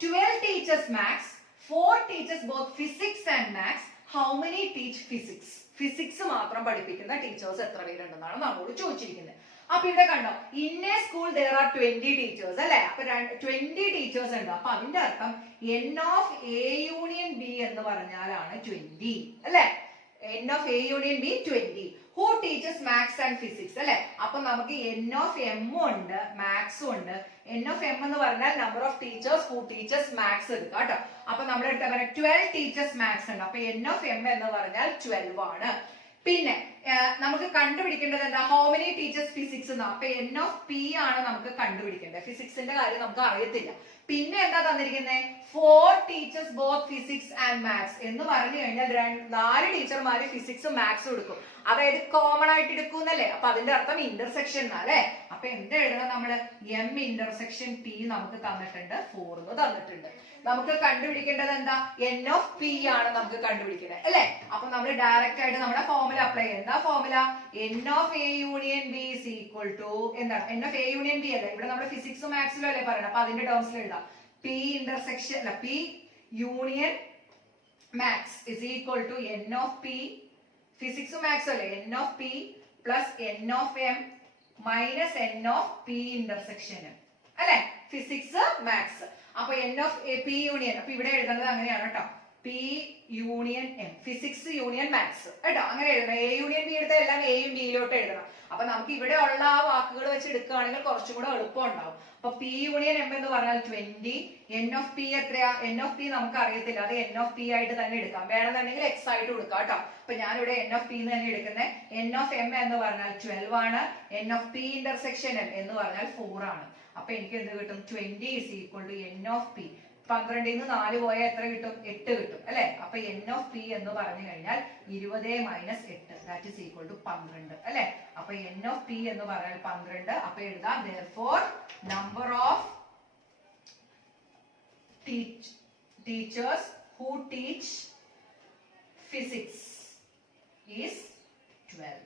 12 teachers maths, 4 teachers both physics and maths. How many teach physics? Physics മാത്രം പഠിപ്പിക്കുന്ന ടീച്ചേഴ്സ് എത്ര പേരുണ്ടെന്നാണ് നമ്മളോട് ചോദിച്ചിരിക്കുന്നത്. അപ്പൊ ഇവിടെ കണ്ടോ, in a school there are 20 teachers അല്ലെ. അപ്പൊ 20 ടീച്ചേഴ്സ് ഉണ്ട്. അപ്പൊ അതിന്റെ അർത്ഥം n of A union B എന്ന് പറഞ്ഞാലാണ് 20 അല്ലെ. n of A union B 20. Who teaches maths and physics അല്ലെ. അപ്പൊ നമുക്ക് n of M ഉണ്ട്, മാത്സും ഉണ്ട്. n of M എന്ന് പറഞ്ഞാൽ number of teachers who teaches maths എടുക്കാം കേട്ടോ. അപ്പൊ നമ്മൾ എടുത്ത 12 teachers maths ഉണ്ട്. അപ്പൊ n of M എന്ന് പറഞ്ഞാൽ 12 ആണ്. പിന്നെ നമുക്ക് കണ്ടുപിടിക്കേണ്ടത് എന്താ, ഹൗ മെനി ടീച്ചേഴ്സ് ഫിസിക്സ് എന്നാ. അപ്പൊ n of P ആണ് നമുക്ക് കണ്ടുപിടിക്കേണ്ടത്. ഫിസിക്സിന്റെ കാര്യം നമുക്ക് അറിയത്തില്ല. പിന്നെ എന്താ തന്നിരിക്കുന്നത്, 4 teachers both physics and maths എന്ന് പറഞ്ഞു കഴിഞ്ഞാൽ 4 ടീച്ചർമാര് ഫിസിക്സും മാത്സും എടുക്കും. അതായത് കോമൺ ആയിട്ട് എടുക്കുന്നല്ലേ. അപ്പൊ അതിന്റെ അർത്ഥം ഇന്റർസെക്ഷൻ അല്ലെ. അപ്പൊ എന്ത് എഴുതണം നമ്മള്, M ഇന്റർസെക്ഷൻ P നമുക്ക് തന്നിട്ടുണ്ട്, 4 എന്ന് തന്നിട്ടുണ്ട്. നമുക്ക് കണ്ടുപിടിക്കേണ്ടത് എന്താ, n of P ആണ് നമുക്ക് കണ്ടുപിടിക്കേണ്ടത് അല്ലെ. അപ്പൊ നമ്മൾ ഡയറക്റ്റ് ആയിട്ട് നമ്മുടെ ഫോർമുല അപ്ലൈ ചെയ്യാം. എന്താ formula, n of A union B is equal to എന്താണ്, n of A union B അല്ലേ. ഇവിടെ നമ്മൾ ഫിസിക്സും മാത്സിലും അല്ലേ പറയണം. അപ്പൊ അതിന്റെ ടേംസിൽ എഴുതാം, P intersection അല്ല, P union maths is equal to n of P, ഫിസിക്സും മാത്സും അല്ലേ, n of P plus n of M minus n of P intersection അല്ലെ, ഫിസിക്സ് മാത്സ്. അപ്പൊ n of P യൂണിയൻ, അപ്പൊ ഇവിടെ എഴുതുന്നത് അങ്ങനെയാണ് കേട്ടോ, P union M, physics union maths കേട്ടോ. അങ്ങനെ എഴുതണം. A യൂണിയൻ B എടുത്താൽ എല്ലാം Aയും Bയിലോട്ട് എഴുതണം. അപ്പൊ നമുക്ക് ഇവിടെ ഉള്ള ആ വാക്കുകൾ വെച്ച് എടുക്കുകയാണെങ്കിൽ കുറച്ചും കൂടെ എളുപ്പം ഉണ്ടാവും. അപ്പൊ P യൂണിയൻ M എന്ന് പറഞ്ഞാൽ 20. n of P എത്രയാ, n of P നമുക്ക് അറിയത്തില്ല, അത് n of P ആയിട്ട് തന്നെ എടുക്കാം. വേണമെന്നുണ്ടെങ്കിൽ x ആയിട്ട് കൊടുക്കാം കേട്ടോ. അപ്പൊ ഞാനിവിടെ n of P എന്ന് തന്നെ എടുക്കുന്നത്. n of M എന്ന് പറഞ്ഞാൽ 12 ആണ്. n of P intersection M എന്ന് പറഞ്ഞാൽ 4 ആണ്. അപ്പൊ എനിക്ക് എന്ത് കിട്ടും, 20 is equal to n of P. 12 ന്ന് 4 പോയാൽ എത്ര കിട്ടും, 8 കിട്ടും അല്ലെ. അപ്പൊ n of P എന്ന് പറഞ്ഞു കഴിഞ്ഞാൽ 20 minus 8 that is equal to 12 അല്ലെ. അപ്പൊ n of P എന്ന് പറഞ്ഞാൽ 12. അപ്പൊ എഴുതാം, therefore number of teachers who teach physics is 12.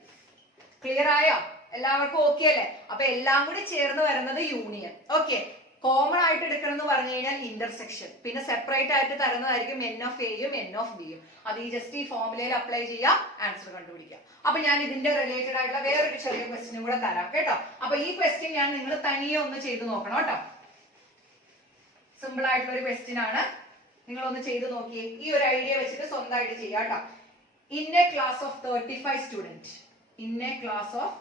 Clear ആയോ, എല്ലാവർക്കും ഓക്കെ അല്ലേ. അപ്പൊ എല്ലാം കൂടി ചേർന്ന് വരുന്നത് യൂണിയൻ. ഓക്കെ, കോമൺ ആയിട്ട് എടുക്കണം എന്ന് പറഞ്ഞു കഴിഞ്ഞാൽ ഇന്റർസെക്ഷൻ, പിന്നെ സെപ്പറേറ്റ് ആയിട്ട് തരുന്നതായിരിക്കും n of A യും n of B യും. അത് ഈ ജസ്റ്റ് ഈ ഫോർമുലയിൽ അപ്ലൈ ചെയ്യാം, ആൻസർ കണ്ടുപിടിക്കാം. അപ്പൊ ഞാൻ ഇതിന്റെ റിലേറ്റഡ് ആയിട്ടുള്ള വേറൊരു ചെറിയ ക്വസ്റ്റ്യനും കൂടെ തരാം കേട്ടോ. അപ്പൊ ഈ ക്വസ്റ്റ്യൻ ഞാൻ നിങ്ങൾ തനിയെ ഒന്ന് ചെയ്ത് നോക്കണം കേട്ടോ. സിമ്പിൾ ആയിട്ടുള്ള ഒരു ക്വസ്റ്റ്യൻ ആണ്, നിങ്ങൾ ഒന്ന് ചെയ്ത് നോക്കിയേ. ഈ ഒരു ഐഡിയ വെച്ചിട്ട് സ്വന്തമായിട്ട് ചെയ്യാം കേട്ടോ. In A class of 35 student, in a class of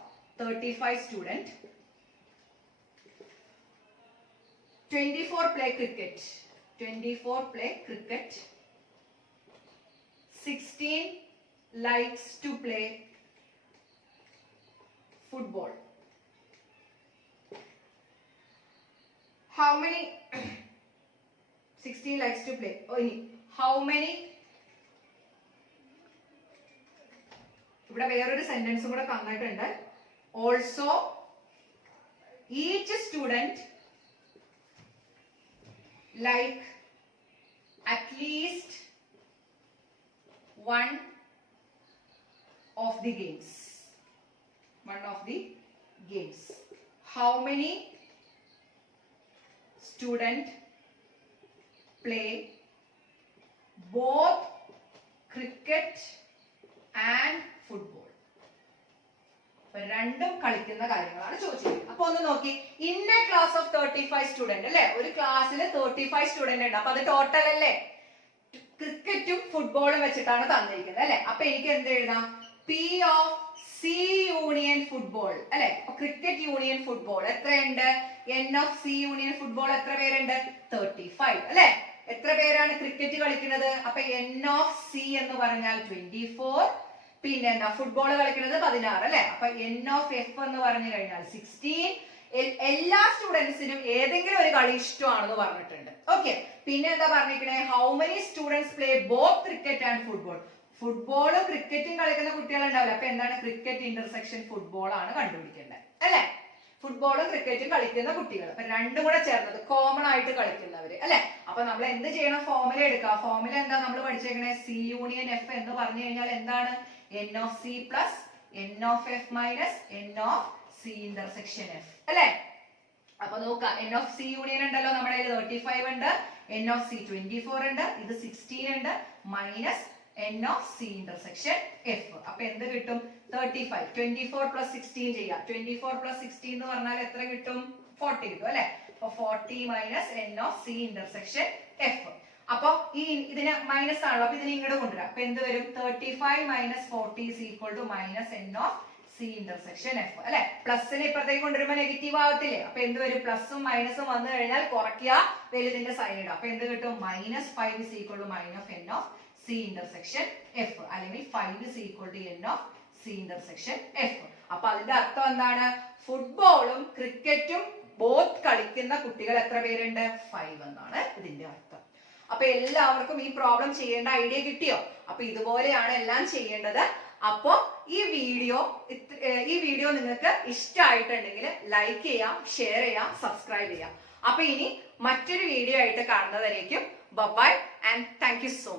35 student, 24 play cricket, 24 play cricket, 16 likes to play football. How many 16 likes to play, how many, ഇവിടെ വേറൊരു സെന്റൻസും കൂടെ തന്നിട്ടുണ്ട്. Also each student like at least one of the games. How many students play both cricket and football? രണ്ടും കളിക്കുന്ന കാര്യങ്ങളാണ് ചോദിച്ചിരിക്കുന്നത്. അപ്പൊ ഒന്ന് നോക്കി, in A class of 35 student അല്ലെ, ഒരു ക്ലാസ്സിൽ 35 സ്റ്റുഡന്റ് ഉണ്ട്. അപ്പൊ അത് ടോട്ടൽ അല്ലേ, ക്രിക്കറ്റും ഫുട്ബോളും വെച്ചിട്ടാണ് തന്നിരിക്കുന്നത് അല്ലെ. അപ്പൊ എനിക്ക് എന്ത് എഴുതാം, P of C union football അല്ലെ. അപ്പൊ ക്രിക്കറ്റ് യൂണിയൻ ഫുട്ബോൾ എത്രയുണ്ട്, n of C union football എത്ര പേരുണ്ട്, 35 അല്ലെ. എത്ര പേരാണ് ക്രിക്കറ്റ് കളിക്കുന്നത്, അപ്പൊ n ഓഫ് C എന്ന് പറഞ്ഞാൽ 24. പിന്നെ എന്താ, ഫുട്ബോൾ കളിക്കുന്നത് 16 അല്ലെ. അപ്പൊ n ഓഫ് F എന്ന് പറഞ്ഞു കഴിഞ്ഞാൽ 16. എല്ലാ സ്റ്റുഡൻസിനും ഏതെങ്കിലും ഒരു കളി ഇഷ്ടമാണെന്ന് പറഞ്ഞിട്ടുണ്ട്. ഓക്കെ, പിന്നെ എന്താ പറഞ്ഞിരിക്കണേ, how many students play both cricket and football. ഫുട്ബോളും ക്രിക്കറ്റും കളിക്കുന്ന കുട്ടികൾ ഉണ്ടാവില്ല. അപ്പൊ എന്താണ്, ക്രിക്കറ്റ് ഇന്റർസെക്ഷൻ ഫുട്ബോൾ ആണ് കണ്ടുപിടിക്കേണ്ടത് അല്ലെ. ഫുട്ബോളും ക്രിക്കറ്റും കളിക്കുന്ന കുട്ടികൾ, അപ്പൊ രണ്ടും കൂടെ ചേർന്നത് കോമൺ ആയിട്ട് കളിക്കുന്നവര് അല്ലെ. അപ്പൊ നമ്മൾ എന്ത് ചെയ്യണം, ഫോർമുല എടുക്കുക. ഫോർമുല എന്താ നമ്മൾ പഠിച്ചേക്കണേ, C യൂണിയൻ F എന്ന് പറഞ്ഞു കഴിഞ്ഞാൽ എന്താണ്, n of C plus n of F minus n of C intersection F അല്ലെ. അപ്പൊ നോക്കാം, n of C യൂണിയൻ ഉണ്ടല്ലോ നമ്മുടെ കയ്യിൽ 35 ഉണ്ട്, n of C 24 ഉണ്ട്, ഇത് 16 ഉണ്ട്, minus n of c intersection f. അപ്പൊ എന്ത് കിട്ടും? 35. 24 plus 16 ചെയ്യാം. 24 plus 16 എന്ന് പറഞ്ഞാൽ എത്ര കിട്ടും? 40 കിട്ടും അല്ലെ? അപ്പൊ 40 minus n of c intersection f. അപ്പൊ ഈ ഇതിന് മൈനസ് ആണല്ലോ, അപ്പൊ ഇതിനെ ഇങ്ങോട്ട് കൊണ്ടുവരാം. അപ്പൊ എന്ത് വരും? 35 minus 40 is equal to minus n of c intersection f അല്ലെ? പ്ലസിനെ ഇപ്പുറത്തേക്ക് കൊണ്ടുവരുമ്പോ നെഗറ്റീവ് ആവത്തില്ലേ? അപ്പൊ എന്ത് വരും? പ്ലസും മൈനസും വന്നു കഴിഞ്ഞാൽ കുറയ്ക്കുക, വലുതിന്റെ സൈൻ ഇടുക. അപ്പൊ എന്ത് കിട്ടും? -5 is equal to minus n of c intersection f അല്ലെങ്കിൽ 5 is equal to n of c intersection f. അപ്പൊ അതിന്റെ അർത്ഥം എന്താണ്? ഫുട്ബോളും ക്രിക്കറ്റും ബോത്ത് കളിക്കുന്ന കുട്ടികൾ എത്ര പേരുണ്ട്? 5 എന്നാണ് ഇതിന്റെ അർത്ഥം. അപ്പൊ എല്ലാവർക്കും ഈ പ്രോബ്ലം ചെയ്യേണ്ട ഐഡിയ കിട്ടിയോ? അപ്പൊ ഇതുപോലെയാണ് എല്ലാം ചെയ്യേണ്ടത്. അപ്പോ ഈ വീഡിയോ നിങ്ങൾക്ക് ഇഷ്ടമായിട്ടുണ്ടെങ്കിൽ ലൈക്ക് ചെയ്യാം, ഷെയർ ചെയ്യാം, സബ്സ്ക്രൈബ് ചെയ്യാം. അപ്പൊ ഇനി മറ്റൊരു വീഡിയോ ആയിട്ട് കാണുന്നവരേക്കും bye and thank you so much.